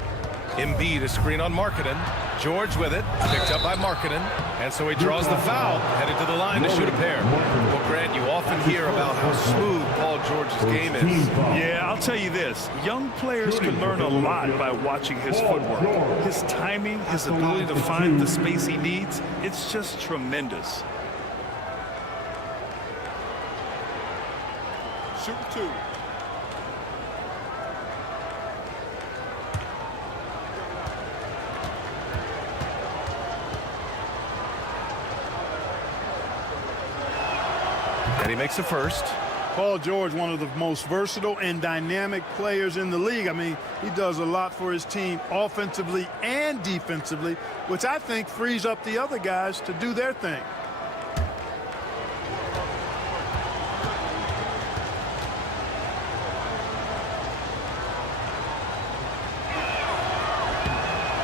Embiid a screen on Markkanen. George with it, picked up by Markkanen, and so he draws the foul, headed to the line to shoot a pair. Well, Grant, you often hear about how smooth Paul George's game is. Yeah, I'll tell you this. Young players can learn a lot by watching his footwork. His timing, his ability to find the space he needs, it's just tremendous. Shoot 2. And he makes a first. Paul George, one of the most versatile and dynamic players in the league. I mean, he does a lot for his team offensively and defensively, which I think frees up the other guys to do their thing.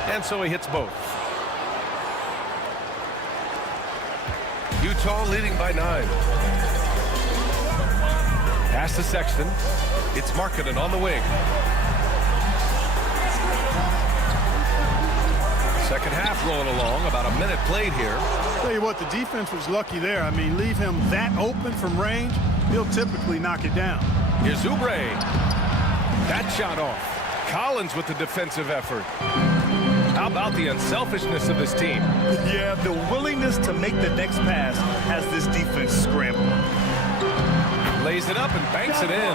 And so he hits both. Utah leading by 9. Pass to Sexton. It's Markkanen on the wing. Second half rolling along. About a minute played here. Tell you what, the defense was lucky there. I mean, leave him that open from range, he'll typically knock it down. Here's Oubre. That shot off. Collins with the defensive effort. How about the unselfishness of this team? Yeah, the willingness to make the next pass has this defense scrambling. Lays it up and banks it in.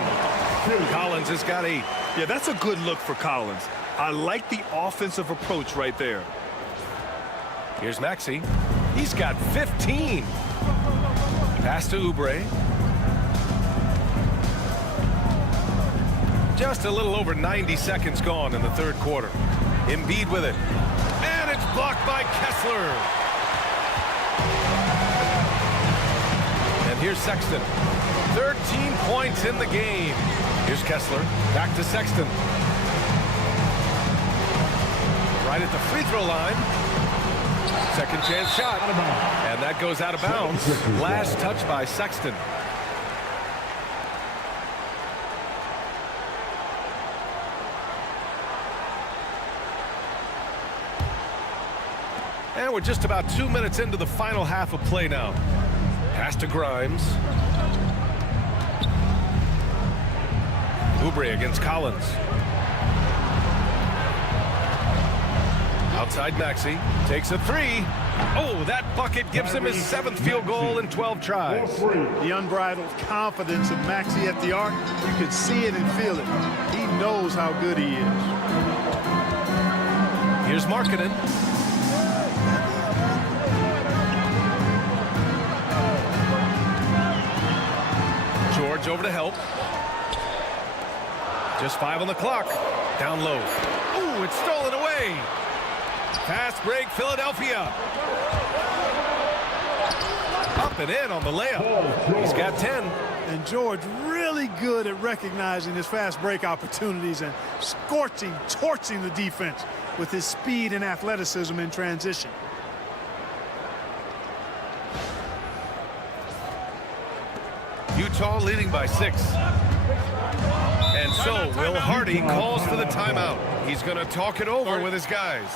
Collins has got 8. Yeah, that's a good look for Collins. I like the offensive approach right there. Here's Maxey. He's got 15. Pass to Oubre. Just a little over 90 seconds gone in the third quarter. Embiid with it. And it's blocked by Kessler. Here's Sexton. 13 points in the game. Here's Kessler. Back to Sexton. Right at the free throw line. Second chance shot. And that goes out of bounds. Last touch by Sexton. And we're just about 2 minutes into the final half of play now. Pass to Grimes. Oubre against Collins. Outside Maxey. Takes a three. Oh, that bucket gives him his 7th field goal in 12 tries. The unbridled confidence of Maxey at the arc. You can see it and feel it. He knows how good he is. Here's Markkanen. George over to help. Just 5 on the clock. Down low. Ooh, it's stolen away. Fast break, Philadelphia. Up and in on the layup. He's got 10. And George really good at recognizing his fast break opportunities and torching the defense with his speed and athleticism in transition. Utah leading by 6. And so Will Hardy calls for the timeout. He's going to talk it over with his guys.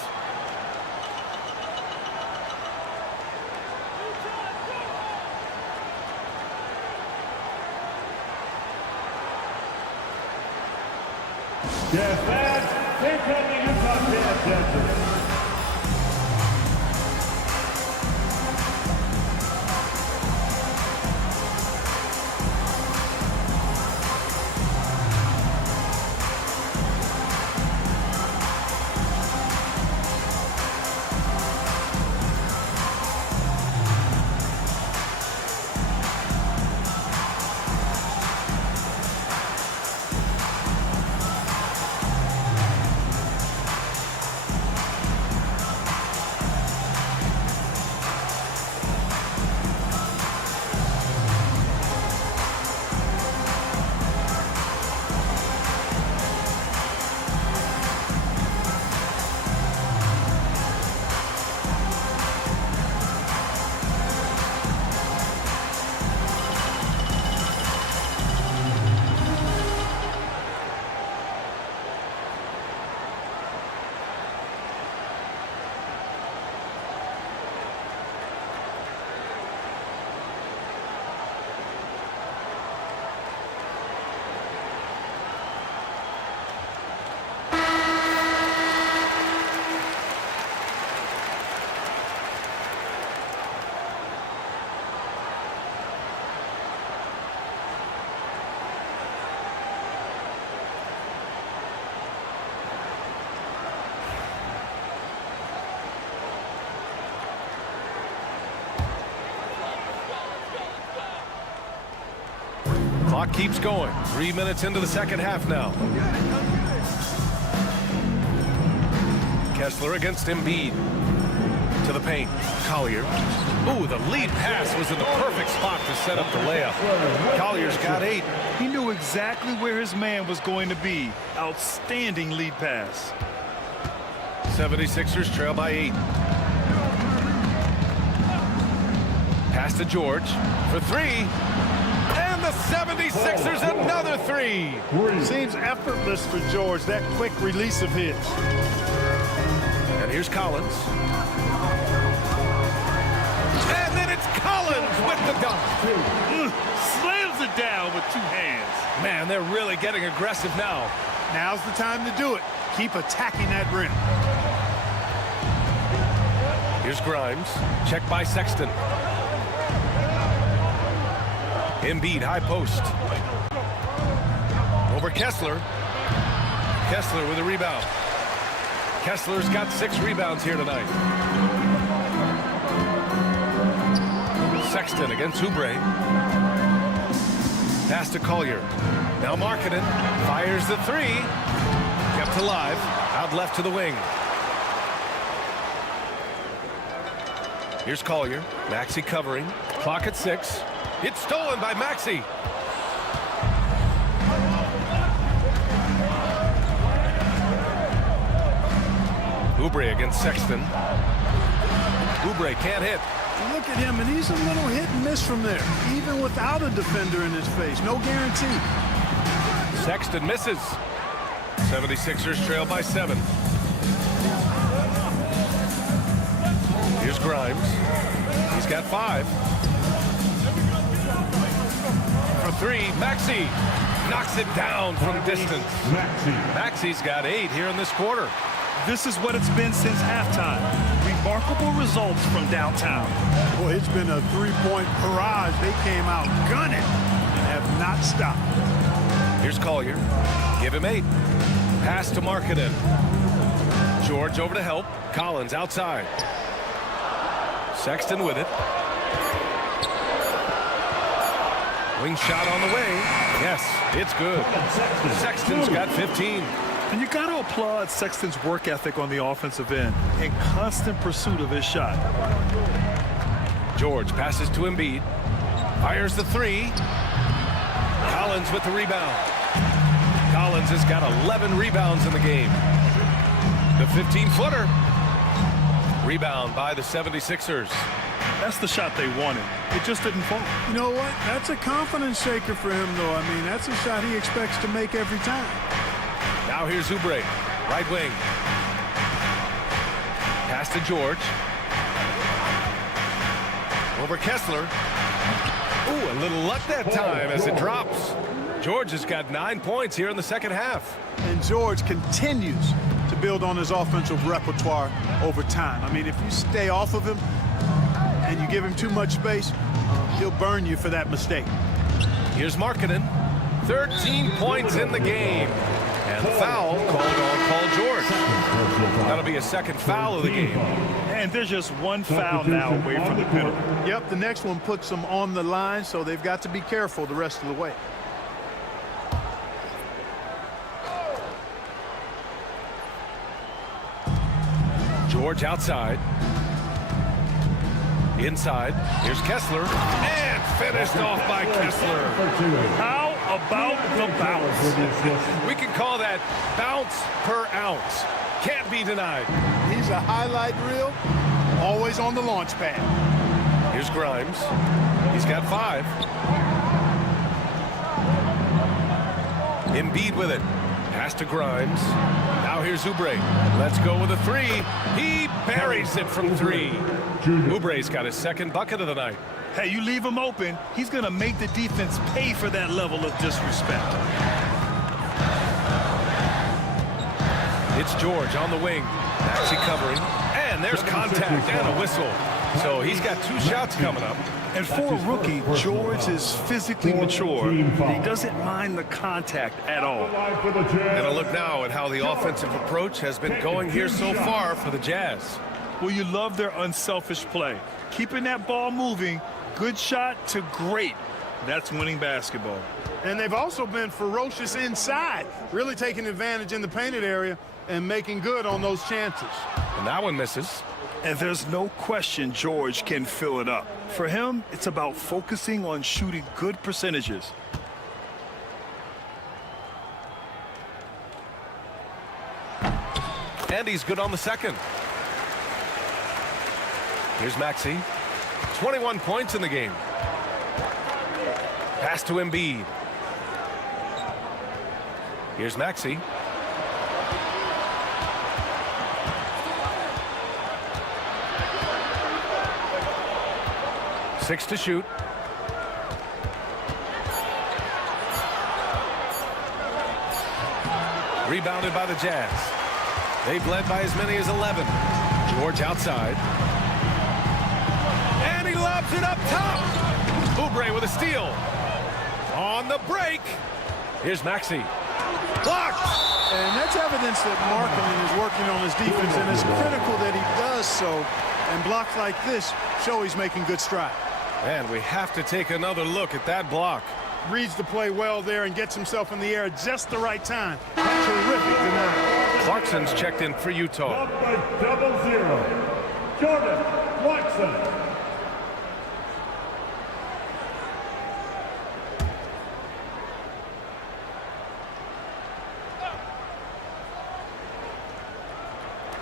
Yes, fans, here come the Utah Jazz. Clock keeps going. 3 minutes into the second half now. Kessler against Embiid. To the paint. Collier. Ooh, the lead pass was in the perfect spot to set up the layup. Collier's got 8. He knew exactly where his man was going to be. Outstanding lead pass. 76ers trail by 8. Pass to George for 3. And the 76ers another 3. Seems effortless for George, that quick release of his. And here's Collins. And then it's Collins with the dunk. Slams it down with 2 hands. Man, they're really getting aggressive now. Now's the time to do it. Keep attacking that rim. Here's Grimes. Check by Sexton. Embiid, high post. Over Kessler. Kessler with a rebound. Kessler's got 6 rebounds here tonight. Sexton against Oubre. Pass to Collier. Now Markkanen fires the 3. Kept alive. Out left to the wing. Here's Collier. Maxey covering. Clock at 6. It's stolen by Maxey. Oubre against Sexton. Oubre can't hit. Look at him, and he's a little hit and miss from there, even without a defender in his face. No guarantee. Sexton misses. 76ers trail by 7. Here's Grimes. He's got 5. For 3, Maxey knocks it down from distance. Maxey's got 8 here in this quarter. This is what it's been since halftime. Remarkable results from downtown. Boy, it's been a three-point barrage. They came out gunning and have not stopped. Here's Collier. Give him 8. Pass to Markkanen. George over to help. Collins outside. Sexton with it. Wing shot on the way. Yes, it's good. Sexton's got 15. And you got to applaud Sexton's work ethic on the offensive end in constant pursuit of his shot. George passes to Embiid. Fires the 3. Collins with the rebound. Collins has got 11 rebounds in the game. The 15-footer. Rebound by the 76ers. That's the shot they wanted. It just didn't fall. You know what? That's a confidence shaker for him, though. I mean, that's a shot he expects to make every time. Now here's Oubre, right wing. Pass to George. Over Kessler. Ooh, a little luck that time as it drops. George has got 9 points here in the second half. And George continues to build on his offensive repertoire over time. I mean, if you stay off of him and you give him too much space, he'll burn you for that mistake. Here's Markkanen. 13 points in the game. And foul called on Paul George. That'll be a second foul of the game. And there's just one foul now away from the penalty. Yep, the next one puts them on the line, so they've got to be careful the rest of the way. George outside. Inside. Here's Kessler. And finished off by Kessler. How about the bounce? We can call that bounce per ounce. Can't be denied. He's a highlight reel, always on the launch pad. Here's Grimes. He's got 5. Embiid with it. Pass to Grimes. Now here's Oubre. Let's go with a 3. He buries it from 3. Oubre's got his second bucket of the night. Hey, you leave him open, he's going to make the defense pay for that level of disrespect. It's George on the wing. Maxey covering. And there's contact and a whistle. So he's got 2 shots coming up. And for a rookie, George is physically mature. He doesn't mind the contact at all. And a look now at how the offensive approach has been going here so far for the Jazz. Well, you love their unselfish play. Keeping that ball moving, good shot to great. That's winning basketball. And they've also been ferocious inside, really taking advantage in the painted area and making good on those chances. And that one misses. And there's no question George can fill it up. For him, it's about focusing on shooting good percentages. And he's good on the second. Here's Maxey. 21 points in the game. Pass to Embiid. Here's Maxey. Six to shoot. Rebounded by the Jazz. They've led by as many as 11. George outside. And he lobs it up top. Oubre with a steal. On the break. Here's Maxey. Blocked. And that's evidence that Markkanen is working on his defense, and it's critical that he does so. And blocks like this show he's making good stride. And we have to take another look at that block. Reads the play well there and gets himself in the air at just the right time. Terrific denial. Clarkson's checked in for Utah. Number 00, Jordan Clarkson.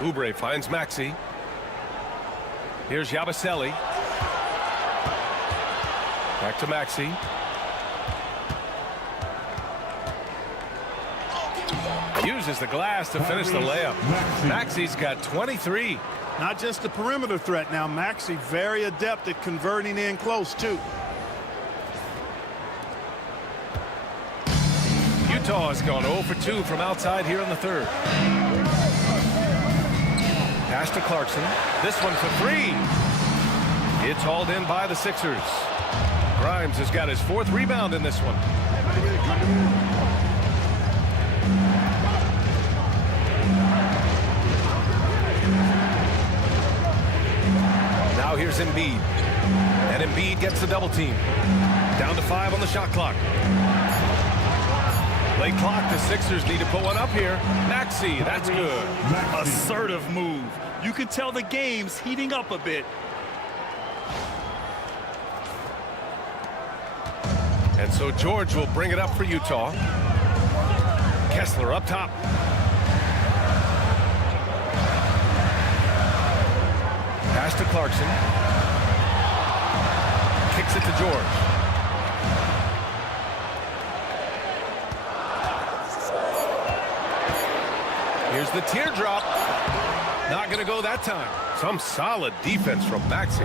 Oubre finds Maxey. Here's Yabusele. Back to Maxey. Uses the glass to finish the layup. Maxey's got 23. Not just a perimeter threat now. Maxey very adept at converting in close, too. Utah has gone 0 for 2 from outside here in the third. Pass to Clarkson. This one for 3. It's hauled in by the Sixers. Grimes has got his 4th rebound in this one. Now here's Embiid. And Embiid gets the double team. Down to 5 on the shot clock. Late clock, the Sixers need to put one up here. Maxey, that's good. Assertive move. You can tell the game's heating up a bit. And so George will bring it up for Utah. Kessler up top. Pass to Clarkson. Kicks it to George. Here's the teardrop. Not going to go that time. Some solid defense from Maxey.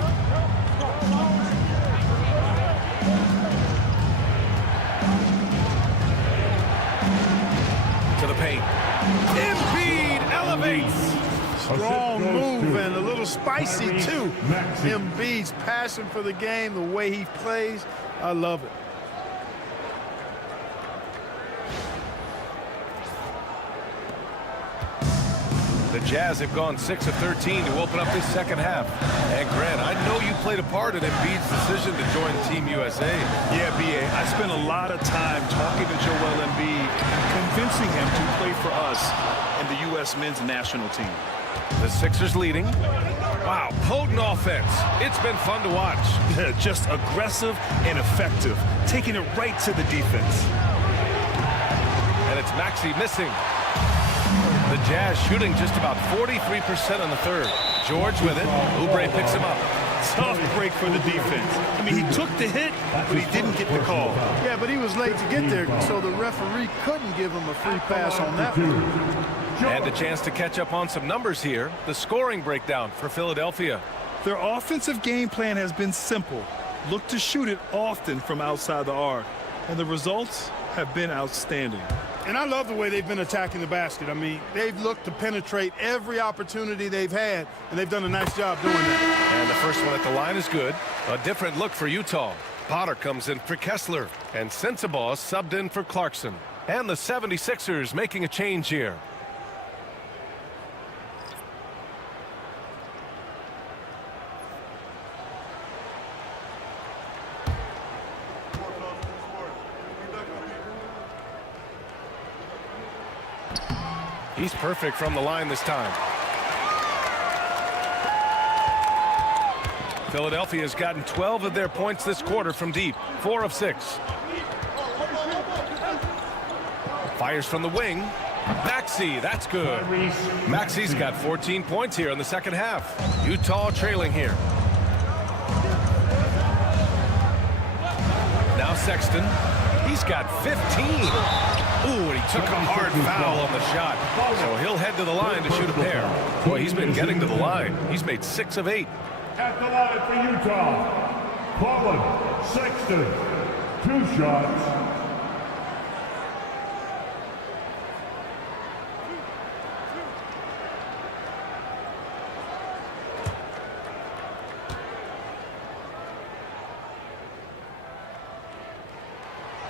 To the paint. Embiid elevates. Strong move and a little spicy, too. Embiid's passion for the game, the way he plays, I love it. The Jazz have gone 6 of 13 to open up this second half. And Grant, I know you played a part in Embiid's decision to join Team USA. Yeah, B.A., I spent a lot of time talking to Joel Embiid, convincing him to play for us and the U.S. men's national team. The Sixers leading. Wow, potent offense. It's been fun to watch. Just aggressive and effective, taking it right to the defense. And it's Maxey missing. The Jazz shooting just about 43% in the third. George with it. Oubre picks him up. Tough break for the defense. I mean, he took the hit, but he didn't get the call. Yeah, but he was late to get there, so the referee couldn't give him a free pass on that one. And a chance to catch up on some numbers here. The scoring breakdown for Philadelphia. Their offensive game plan has been simple. Look to shoot it often from outside the arc. And the results have been outstanding. And I love the way they've been attacking the basket. I mean, they've looked to penetrate every opportunity they've had, and they've done a nice job doing that. And the first one at the line is good. A different look for Utah. Potter comes in for Kessler, and Sensabaugh subbed in for Clarkson. And the 76ers making a change here. He's perfect from the line this time. Philadelphia has gotten 12 of their points this quarter from deep, 4 of 6. Fires from the wing. Maxey, that's good. Maxey's got 14 points here in the second half. Utah trailing here. Now Sexton. He's got 15. Ooh, and he took a hard foul on the shot. So he'll head to the line to shoot a pair. Boy, he's been getting to the line. He's made 6 of 8. At the line for Utah, Colin Sexton, 2 shots.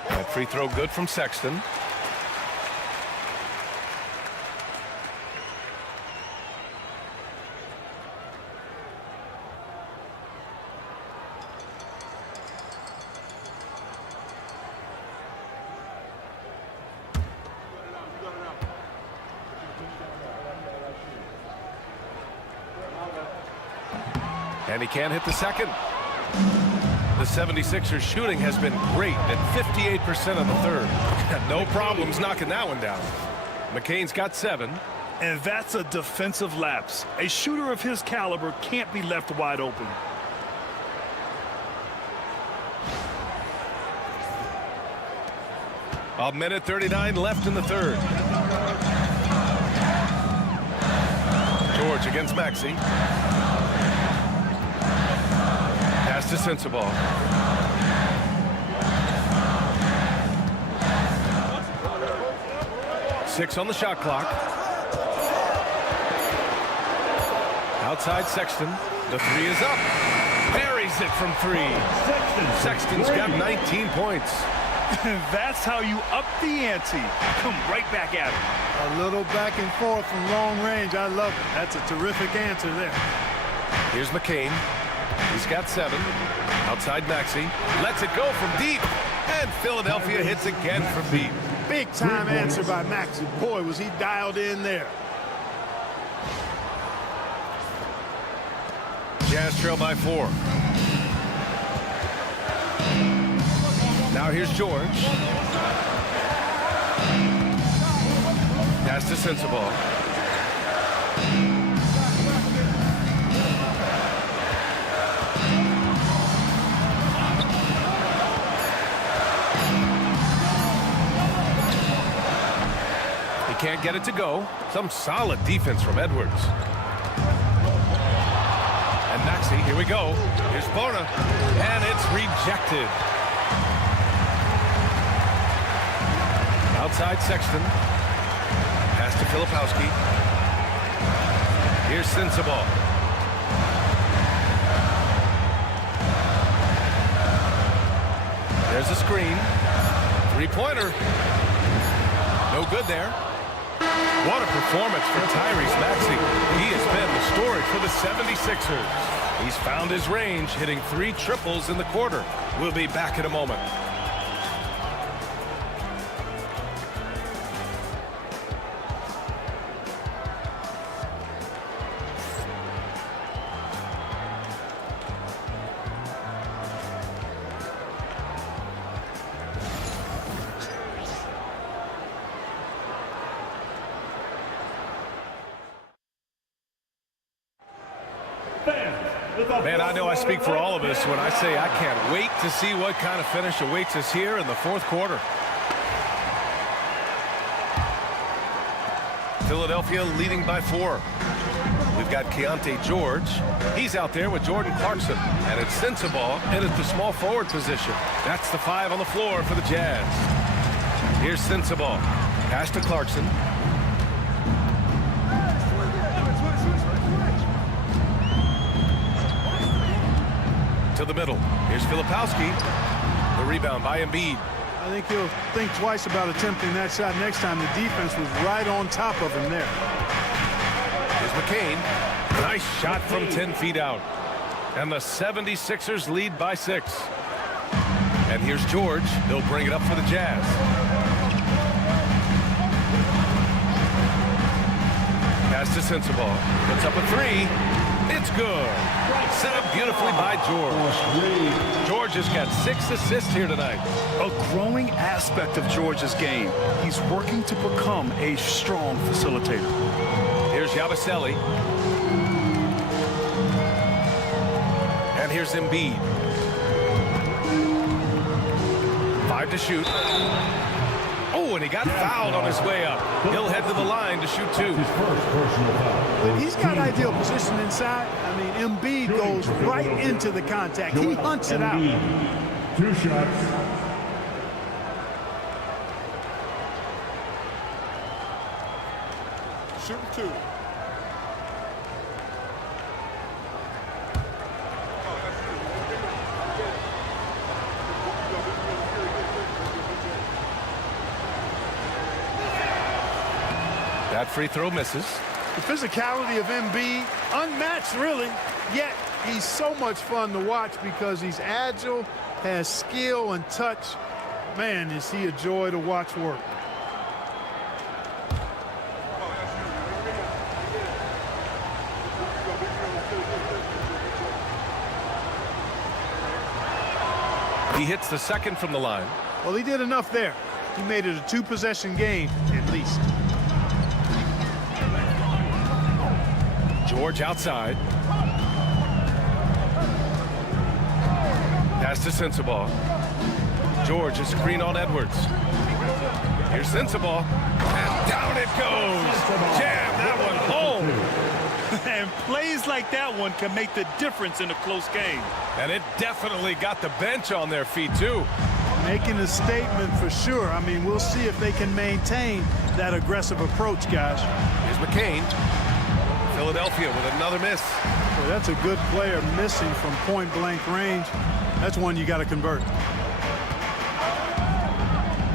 That free throw good from Sexton. And he can't hit the second. The 76ers shooting has been great at 58% in the third. No problems knocking that one down. McCain's got 7. And that's a defensive lapse. A shooter of his caliber can't be left wide open. A minute 39 left in the third. George against Maxey. Pass to Sensabaugh. Six on the shot clock. Outside Sexton. The three is up. Buries it from three. Sexton's got 19 points. That's how you up the ante. Come right back at it. A little back and forth from long range. I love it. That's a terrific answer there. Here's McCain. He's got 7. Outside Maxey. Lets it go from deep. And Philadelphia hits again from deep. Big time answer by Maxey. Boy, was he dialed in there. Jazz trail by 4. Now here's George. Pass to Sensabaugh. He can't get it to go. Some solid defense from Edwards. And Maxey, here we go. Here's Bona. And it's rejected. Outside Sexton. Pass to Filipowski. Here's Sensabaugh. There's a screen. Three-pointer. No good there. What a performance for Tyrese Maxey. He has been the story for the 76ers. He's found his range, hitting 3 triples in the quarter. We'll be back in a moment. Man, I know I speak for all of us when I say I can't wait to see what kind of finish awaits us here in the fourth quarter. Philadelphia leading by 4. We've got Keontae George. He's out there with Jordan Clarkson. And it's Sensabaugh in at the small forward position. That's the 5 on the floor for the Jazz. Here's Sensabaugh. Pass to Clarkson. To the middle. Here's Filipowski. The rebound by Embiid. I think he'll think twice about attempting that shot next time. The defense was right on top of him there. Here's McCain. Nice shot from 10 feet out. And the 76ers lead by 6. And here's George. He'll bring it up for the Jazz. Pass to Sensabaugh. Puts up a 3. It's good. Set up beautifully by George. George has got 6 assists here tonight. A growing aspect of George's game. He's working to become a strong facilitator. Here's Yabusele. And here's Embiid. 5 to shoot. Oh, and he got fouled on his way up. He'll head to the line to shoot 2. But he's got ideal position inside. I mean, Embiid goes right into the contact. He hunts it out. 2 shots. Shooting 2. That free throw misses. The physicality of Embiid, unmatched really, yet he's so much fun to watch because he's agile, has skill and touch. Man, is he a joy to watch work. He hits the second from the line. Well, he did enough there. He made it a 2-possession game at least. George outside. Pass to Sensabaugh. George, a screen on Edwards. Here's Sensabaugh. And down it goes. Jam that one home. And plays like that one can make the difference in a close game. And it definitely got the bench on their feet, too. Making a statement for sure. I mean, we'll see if they can maintain that aggressive approach, guys. Here's McCain. Philadelphia with another miss. Well, that's a good player missing from point-blank range. That's one you got to convert.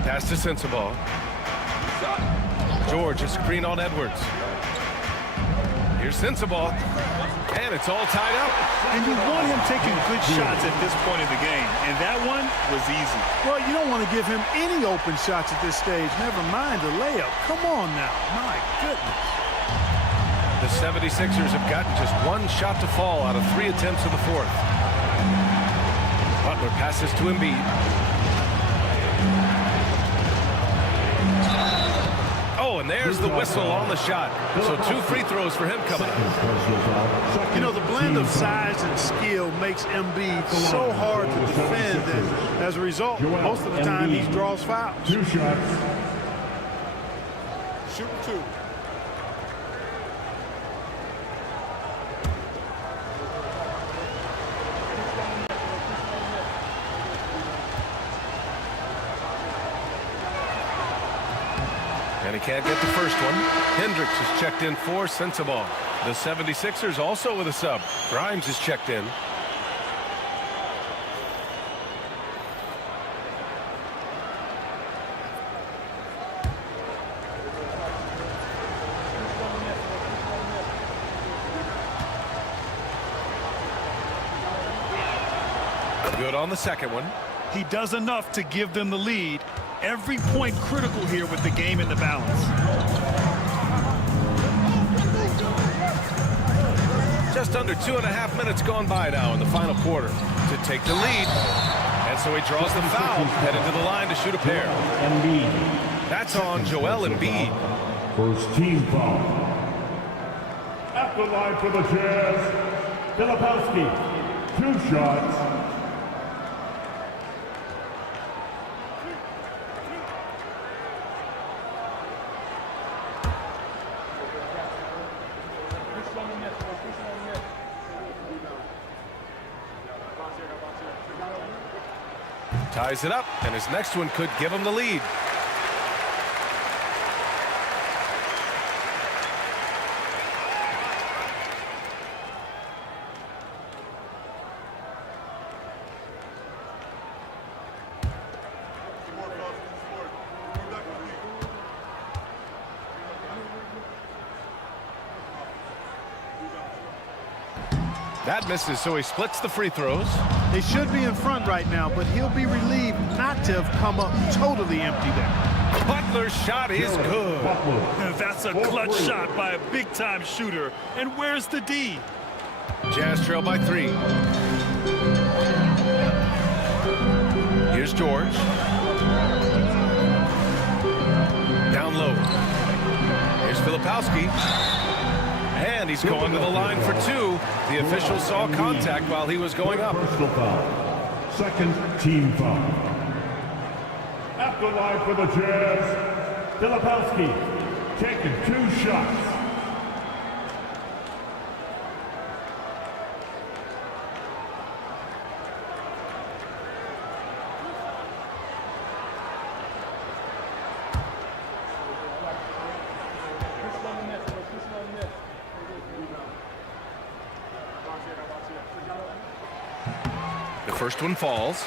Pass to Sensabaugh. George, a screen on Edwards. Here's Sensabaugh. And it's all tied up. And you want him taking good shots at this point in the game. And that one was easy. Well, you don't want to give him any open shots at this stage. Never mind a layup. Come on now. My goodness. The 76ers have gotten just one shot to fall out of 3 attempts in the fourth. Butler passes to Embiid. Oh, and there's the whistle on the shot. So 2 free throws for him coming up. You know, the blend of size and skill makes Embiid so hard to defend, and as a result, most of the time he draws fouls. 2 shots. Shoot 2. And he can't get the first one. Hendricks is checked in for Sensabaugh. The 76ers also with a sub. Grimes is checked in. Good on the second one. He does enough to give them the lead. Every point critical here with the game in the balance. Just under 2.5 minutes gone by now in the final quarter to take the lead. And so he draws the foul, headed to the line to shoot a pair. Embiid. That's on Joel Embiid. First team foul. At the line for the Jazz, Filipowski. 2 shots. Ties it up, and his next one could give him the lead. That misses, so he splits the free throws. They should be in front right now, but he'll be relieved not to have come up totally empty there. Butler's shot is good. That's a clutch shot by a big-time shooter. And where's the D? Jazz trail by 3. Here's George. Down low. Here's Filipowski. And he's going to the line for 2. The official saw contact while he was going up. Personal foul. Second team foul. At the line for the Jazz, Filipowski taking 2 shots. The first one falls.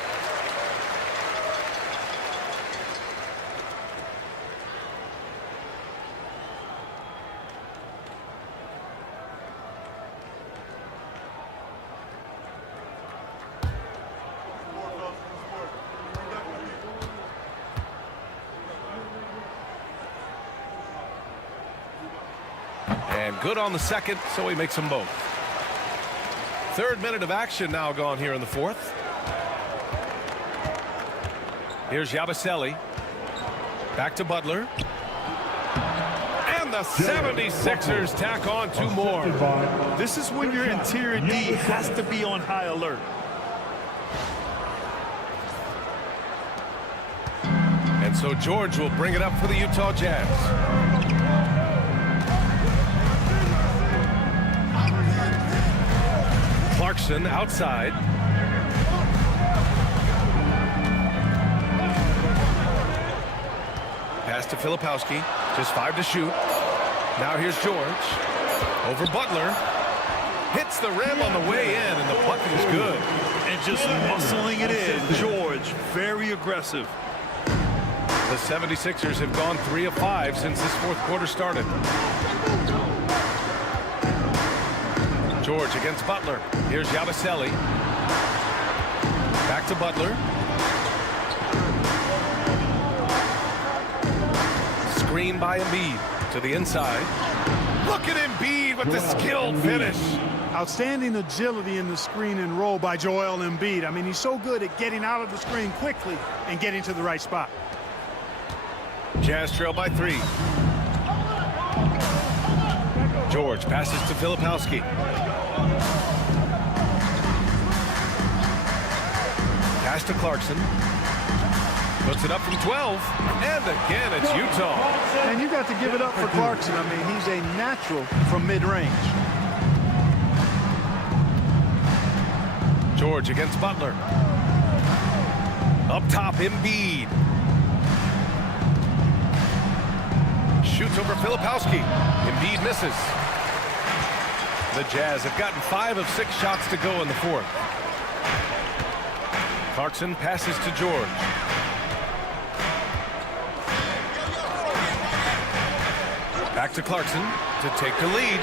And good on the second, so he makes them both. 3rd minute of action now gone here in the 4th. Here's Yabusele. Back to Butler. And the 76ers tack on 2 more. This is when your interior D has to be on high alert. And so George will bring it up for the Utah Jazz. Clarkson outside. Pass to Filipowski. Just 5 to shoot. Now here's George. Over Butler. Hits the rim on the way in, and the bucket is good. And just muscling it in. George, very aggressive. The 76ers have gone 3 of 5 since this fourth quarter started. George against Butler. Here's Yabusele. Back to Butler. Screen by Embiid to the inside. Look at Embiid with the skilled finish. Outstanding agility in the screen and roll by Joel Embiid. I mean, he's so good at getting out of the screen quickly and getting to the right spot. Jazz trail by 3. George passes to Filipowski. Pass to Clarkson. Puts it up from 12. And again, it's Utah. And you got to give it up for Clarkson. I mean, he's a natural from mid-range. George against Butler. Up top, Embiid. Shoots over Filipowski. Embiid misses. The Jazz have gotten 5 of 6 shots to go in the fourth. Clarkson passes to George. Back to Clarkson to take the lead.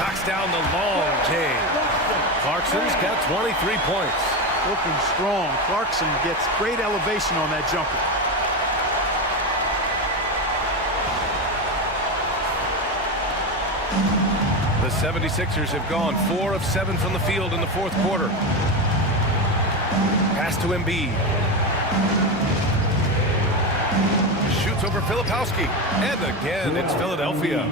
Knocks down the long J. Clarkson's got 23 points. Looking strong. Clarkson gets great elevation on that jumper. The 76ers have gone 4 of 7 from the field in the fourth quarter. Pass to Embiid. Shoots over Filipowski. And again, it's Philadelphia.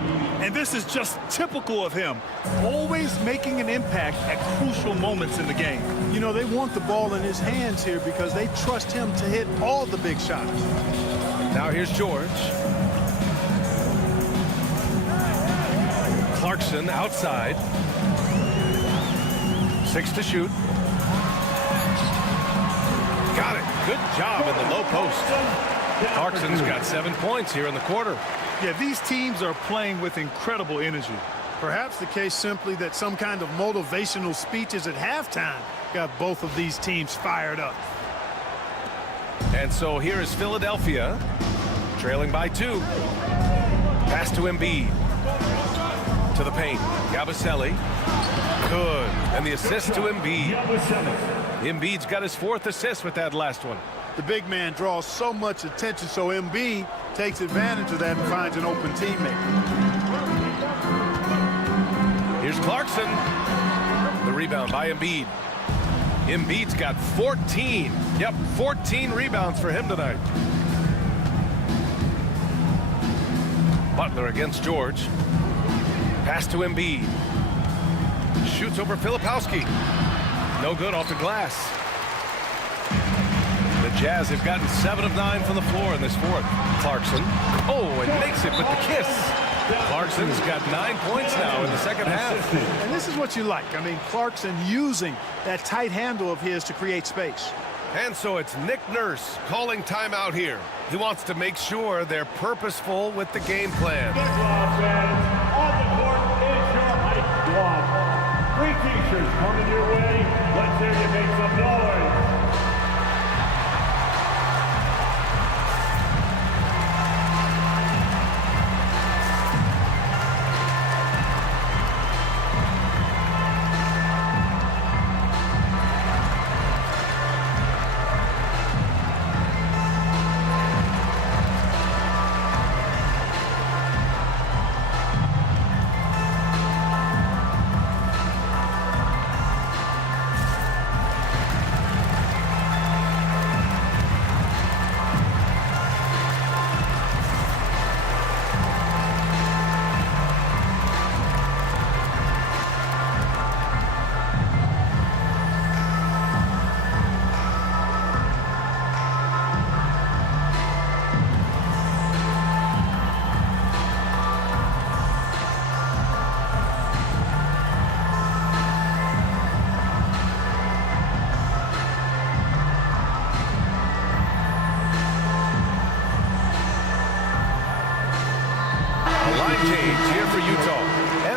And this is just typical of him. Always making an impact at crucial moments in the game. You know, they want the ball in his hands here because they trust him to hit all the big shots. Now here's George. Clarkson outside. 6 to shoot. Got it. Good job in the low post. Clarkson's got 7 points here in the quarter. Yeah, these teams are playing with incredible energy. Perhaps the case simply that some kind of motivational speeches at halftime got both of these teams fired up. And so here is Philadelphia, trailing by 2. Pass to Embiid. To the paint. Yabusele. Good. And the assist to Embiid. Embiid's got his 4th assist with that last one. The big man draws so much attention, so Embiid takes advantage of that and finds an open teammate. Here's Clarkson. The rebound by Embiid. Embiid's got 14. Yep, 14 rebounds for him tonight. Butler against George. Pass to Embiid. Shoots over Filipowski. No good off the glass. The Jazz have gotten 7 of 9 from the floor in this fourth. Clarkson. Oh, and makes it with the kiss. Clarkson's got 9 points now in the second half. And this is what you like. I mean, Clarkson using that tight handle of his to create space. And so it's Nick Nurse calling timeout here. He wants to make sure they're purposeful with the game plan. On the court is your hype squad. 3 t-shirts coming your way. Let's hear you make some noise.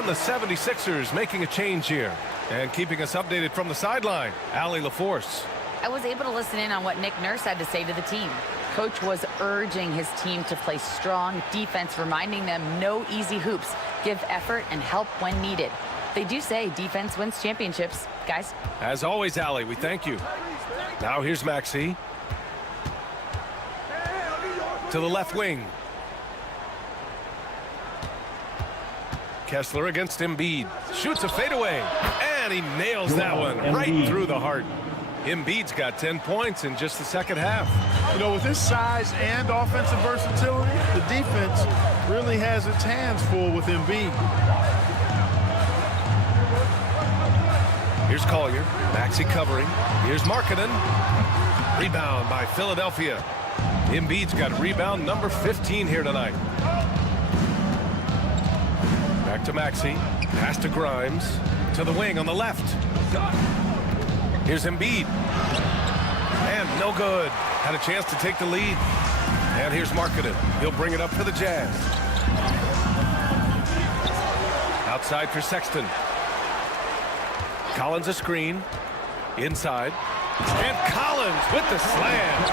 And the 76ers making a change here. And keeping us updated from the sideline, Allie LaForce. I was able to listen in on what Nick Nurse had to say to the team. Coach was urging his team to play strong defense, reminding them no easy hoops, give effort and help when needed. They do say defense wins championships, guys. As always, Allie, we thank you. Now here's Maxey. To the left wing. Kessler against Embiid. Shoots a fadeaway. And he nails that one right through the heart. Embiid's got 10 points in just the second half. You know, with his size and offensive versatility, the defense really has its hands full with Embiid. Here's Collier. Maxey covering. Here's Markkanen. Rebound by Philadelphia. Embiid's got rebound number 15 here tonight. Back to Maxey. Pass to Grimes. To the wing on the left. Here's Embiid. And no good. Had a chance to take the lead. And here's Markkanen. He'll bring it up for the Jazz. Outside for Sexton. Collins a screen. Inside. And Collins with the slam.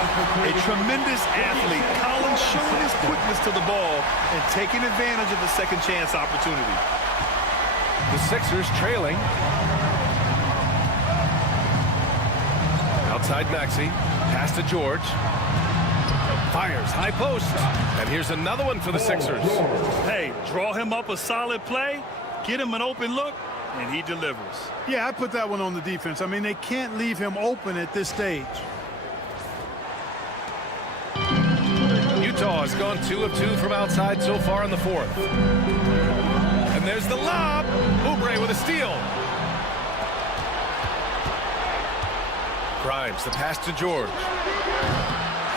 A tremendous athlete. Collins showing his quickness to the ball and taking advantage of the second chance opportunity. The Sixers trailing. Outside Maxey. Pass to George. Fires high post. And here's another one for the Sixers. Hey, draw him up a solid play, get him an open look, and he delivers. Yeah, I put that one on the defense. I mean, they can't leave him open at this stage. Utah has gone 2 of 2 from outside so far in the fourth. And there's the lob. Oubre with a steal. Grimes, the pass to George.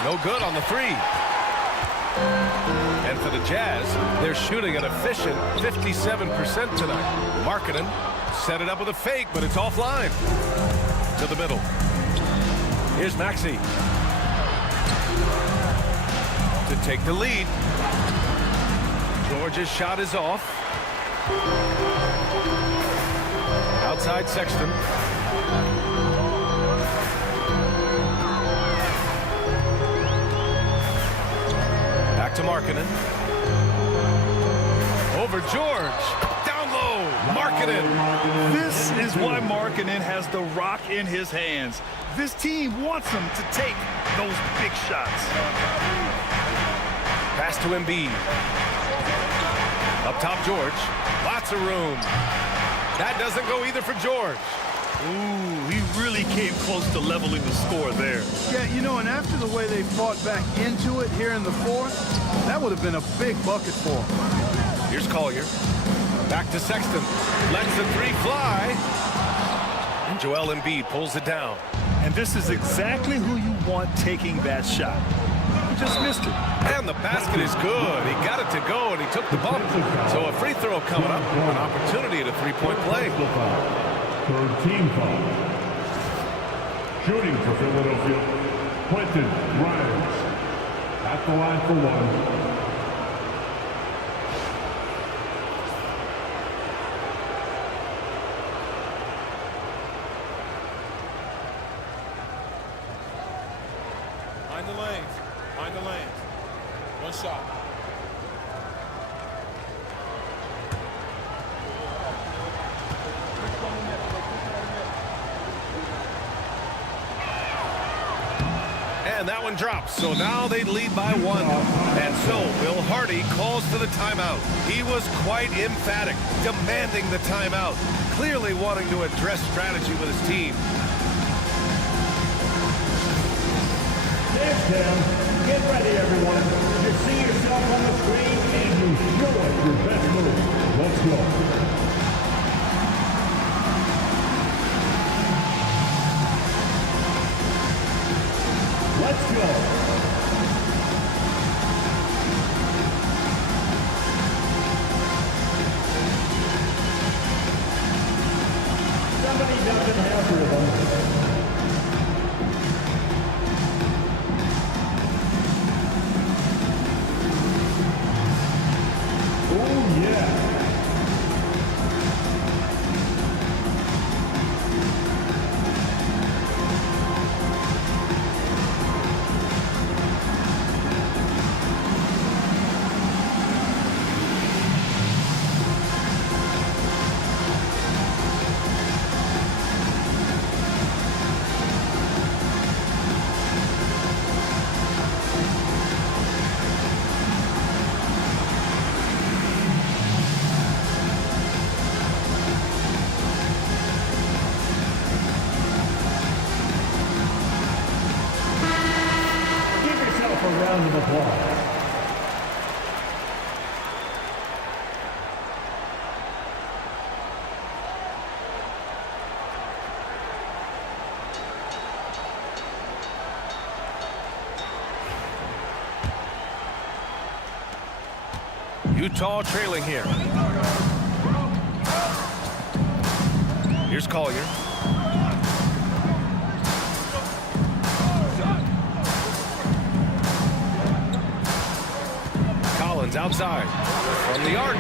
No good on the three. And for the Jazz, they're shooting an efficient 57% tonight. Markkanen set it up with a fake, but it's offline. To the middle. Here's Maxey. To take the lead. George's shot is off. Outside Sexton. Back to Markkanen. Over George. Down low. Markkanen. This is why Markkanen has the rock in his hands. This team wants him to take those big shots. Pass to Embiid. Up top, George. Lots of room. That doesn't go either for George. Ooh, he really came close to leveling the score there. Yeah, you know, and after the way they fought back into it here in the fourth, that would have been a big bucket for them. Here's Collier. Back to Sexton. Lets the three fly. And Joel Embiid pulls it down. And this is exactly who you want taking that shot. He just missed it. And the basket is good. He got it to go, and he took the bump. So a free throw coming up. An opportunity at a three-point play. Third team foul. Shooting for Philadelphia, Quentin Grimes. At the line for one. Mind the lanes. Mind the lanes. One shot. And that one drops. So now they lead by one. And so Will Hardy calls for the timeout. He was quite emphatic, demanding the timeout, clearly wanting to address strategy with his team. Stand down. Get ready, everyone. You see yourself on the screen and you show us your best move. Let's go. Let's go. Somebody doesn't have rhythm. Oh, yeah. round of applause. Utah trailing here. Here's Collier. Collins outside from the arc.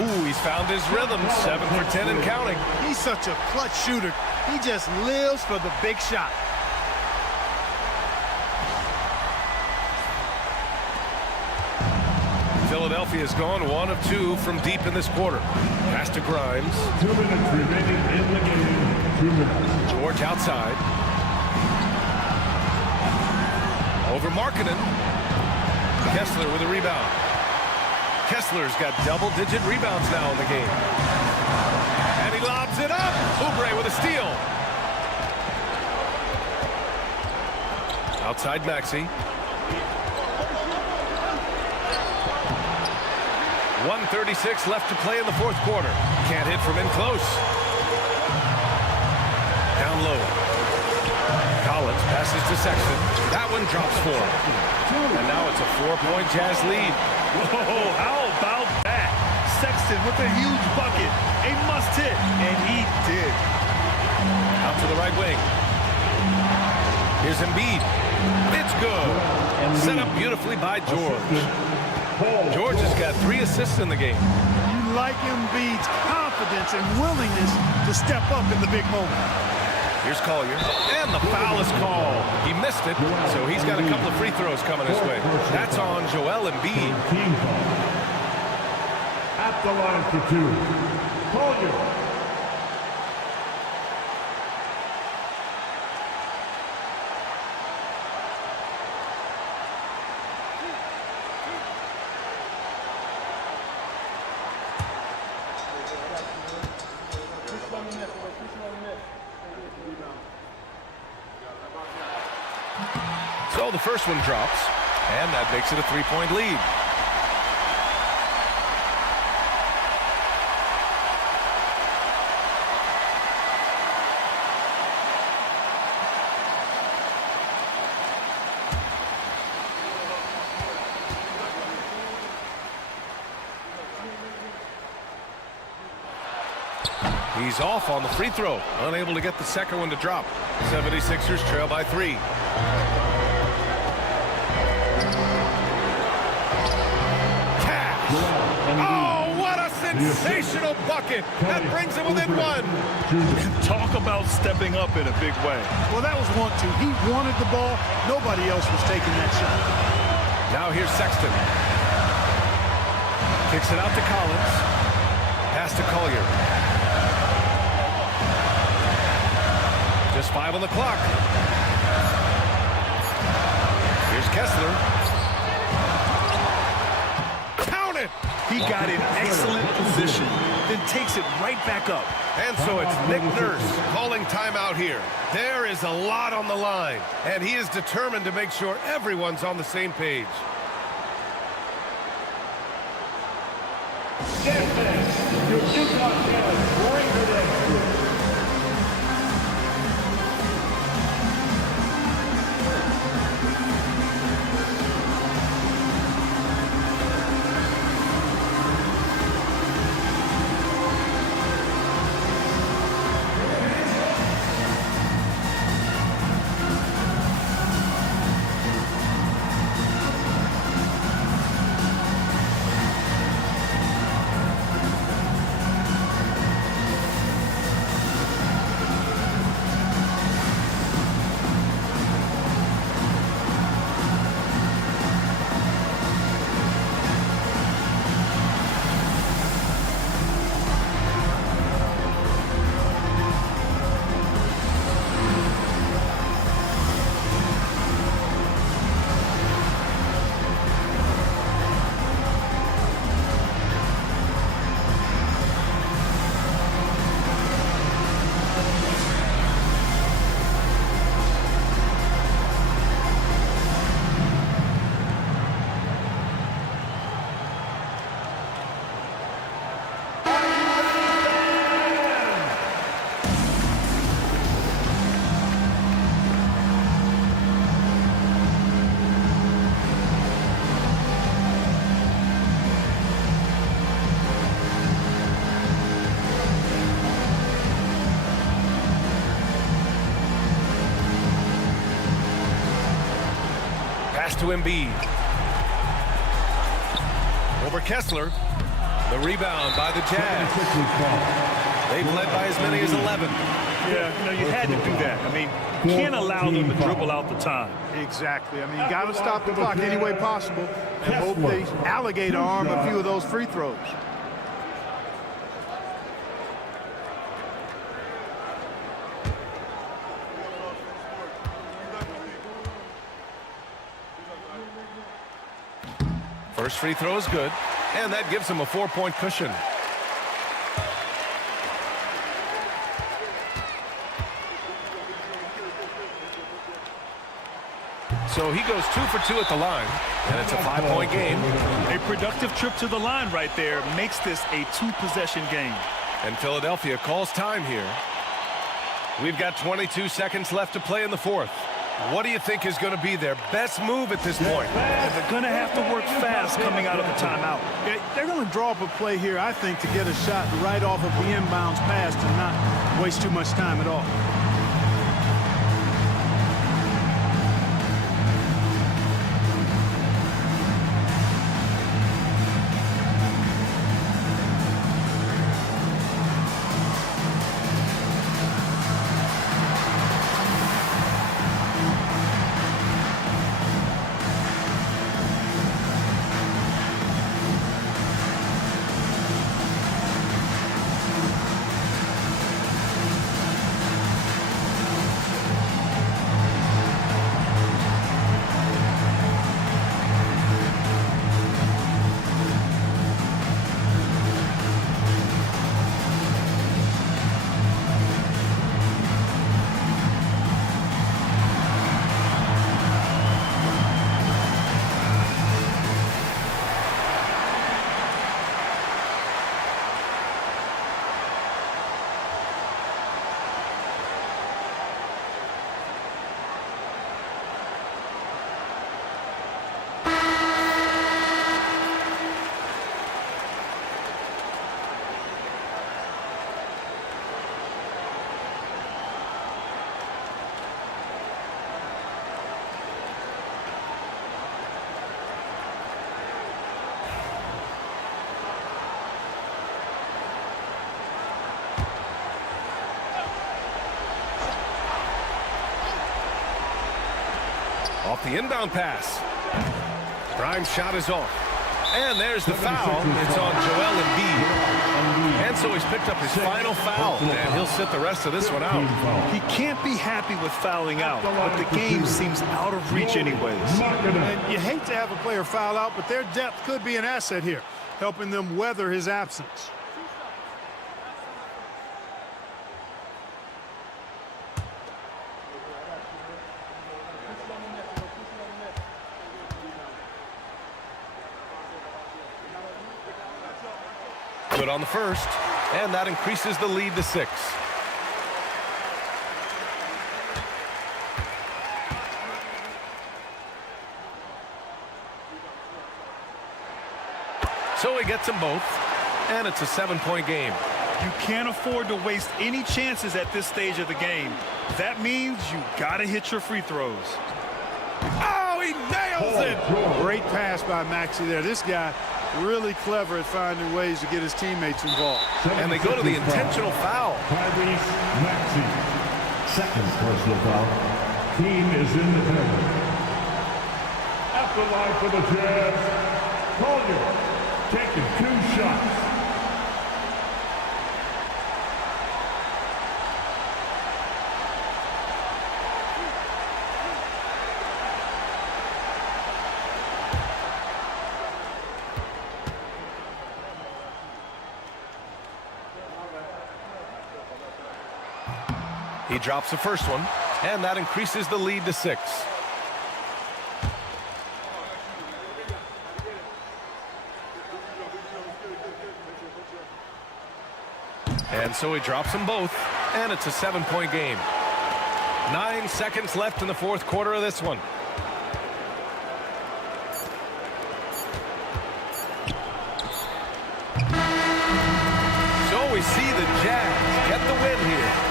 Ooh, he's found his rhythm. 7 for 10 and counting. He's such a clutch shooter. He just lives for the big shot. Philadelphia's gone 1 of 2 from deep in this quarter. Pass to Grimes. 2 minutes remaining in the game. 2 minutes. George outside. Over Markkanen. Kessler with a rebound. Kessler's got double-digit rebounds now in the game. And he lobs it up. Oubre with a steal. Outside Maxey. 1:36 left to play in the fourth quarter. Can't hit from in close. Down low. Collins passes to Sexton. That one drops 4. And now it's a 4-point Jazz lead. Whoa, how about that? Sexton with a huge bucket. A must hit, and he did. Out to the right wing. Here's Embiid. It's good. Set up beautifully by George. George has got 3 assists in the game. You like Embiid's confidence and willingness to step up in the big moment. Here's Collier. And the foul is called. He missed it, so he's got a couple of free throws coming his way. That's on Joel Embiid. Team foul. At the line for 2. Collier. So the first one drops, and that makes it a 3-point lead. He's off on the free throw, unable to get the second one to drop. 76ers trail by 3. Oh, what a sensational bucket. That brings him within 1. Talk about stepping up in a big way. Well, that was 1-2. He wanted the ball. Nobody else was taking that shot. Now here's Sexton. Kicks it out to Collins. Pass to Collier. Just 5 on the clock. Here's Kessler. Count it! He got in excellent position, then takes it right back up. And so it's Nick Nurse calling timeout here. There is a lot on the line, and he is determined to make sure everyone's on the same page. Your Utah Jazz bring it in. pass to Embiid. Over Kessler. The rebound by the Jazz. They've led by as many as 11. Yeah, you had to do that. I mean, you can't allow them to dribble out the time. Exactly. I mean, you got to stop the clock any way possible and hope they alligator arm a few of those free throws. First free throw is good, and that gives him a 4-point cushion. So he goes 2 for 2 at the line, and it's a 5-point game. A productive trip to the line right there makes this a 2-possession game. And Philadelphia calls time here. We've got 22 seconds left to play in the fourth. What do you think is going to be their best move at this point? They're going to have to work fast coming out of the timeout. They're going to draw up a play here, I think, to get a shot right off of the inbounds pass and not waste too much time at all. Off the inbound pass. Grimes' shot is off. And there's the foul. It's on Joel Embiid. And so he's picked up his final foul, and he'll sit the rest of this one out. He can't be happy with fouling out, but the game seems out of reach anyways. And you hate to have a player foul out, but their depth could be an asset here, helping them weather his absence. Good on the first, and that increases the lead to 6. So he gets them both, and it's a 7-point game. You can't afford to waste any chances at this stage of the game. That means you gotta hit your free throws. Oh, he nails it! Great pass by Maxey there. This guy really clever at finding ways to get his teammates involved. And they go to the intentional foul. Tyrese Maxey. Second personal foul. Team is in the penalty. At the line for the Jazz, Collier taking 2 shots. He drops the first one, and that increases the lead to 6. And so he drops them both, and it's a 7-point game. 9 seconds left in the fourth quarter of this one. So we see the Jazz get the win here.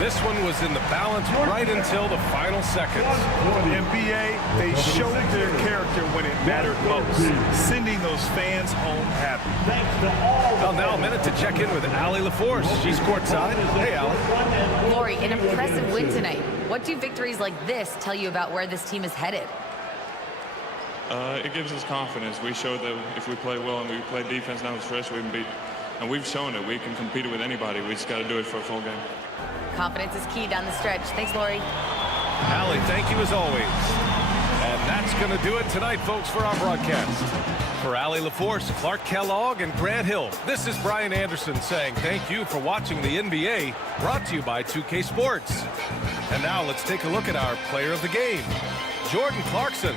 This one was in the balance right until the final seconds. NBA, they showed their character when it mattered most, sending those fans home happy. Well, now a minute to check in with Allie LaForce. She's courtside. Hey, Allie. Lori, an impressive win tonight. What do victories like this tell you about where this team is headed? It gives us confidence. We showed that if we play well and we play defense down the stretch, we can beat. And we've shown it. We can compete with anybody. We just got to do it for a full game. Confidence is key down the stretch. Thanks, Lori. Allie, thank you as always. And that's going to do it tonight, folks, for our broadcast. For Allie LaForce, Clark Kellogg, and Grant Hill, this is Brian Anderson saying thank you for watching the NBA, brought to you by 2K Sports. And now let's take a look at our player of the game, Jordan Clarkson.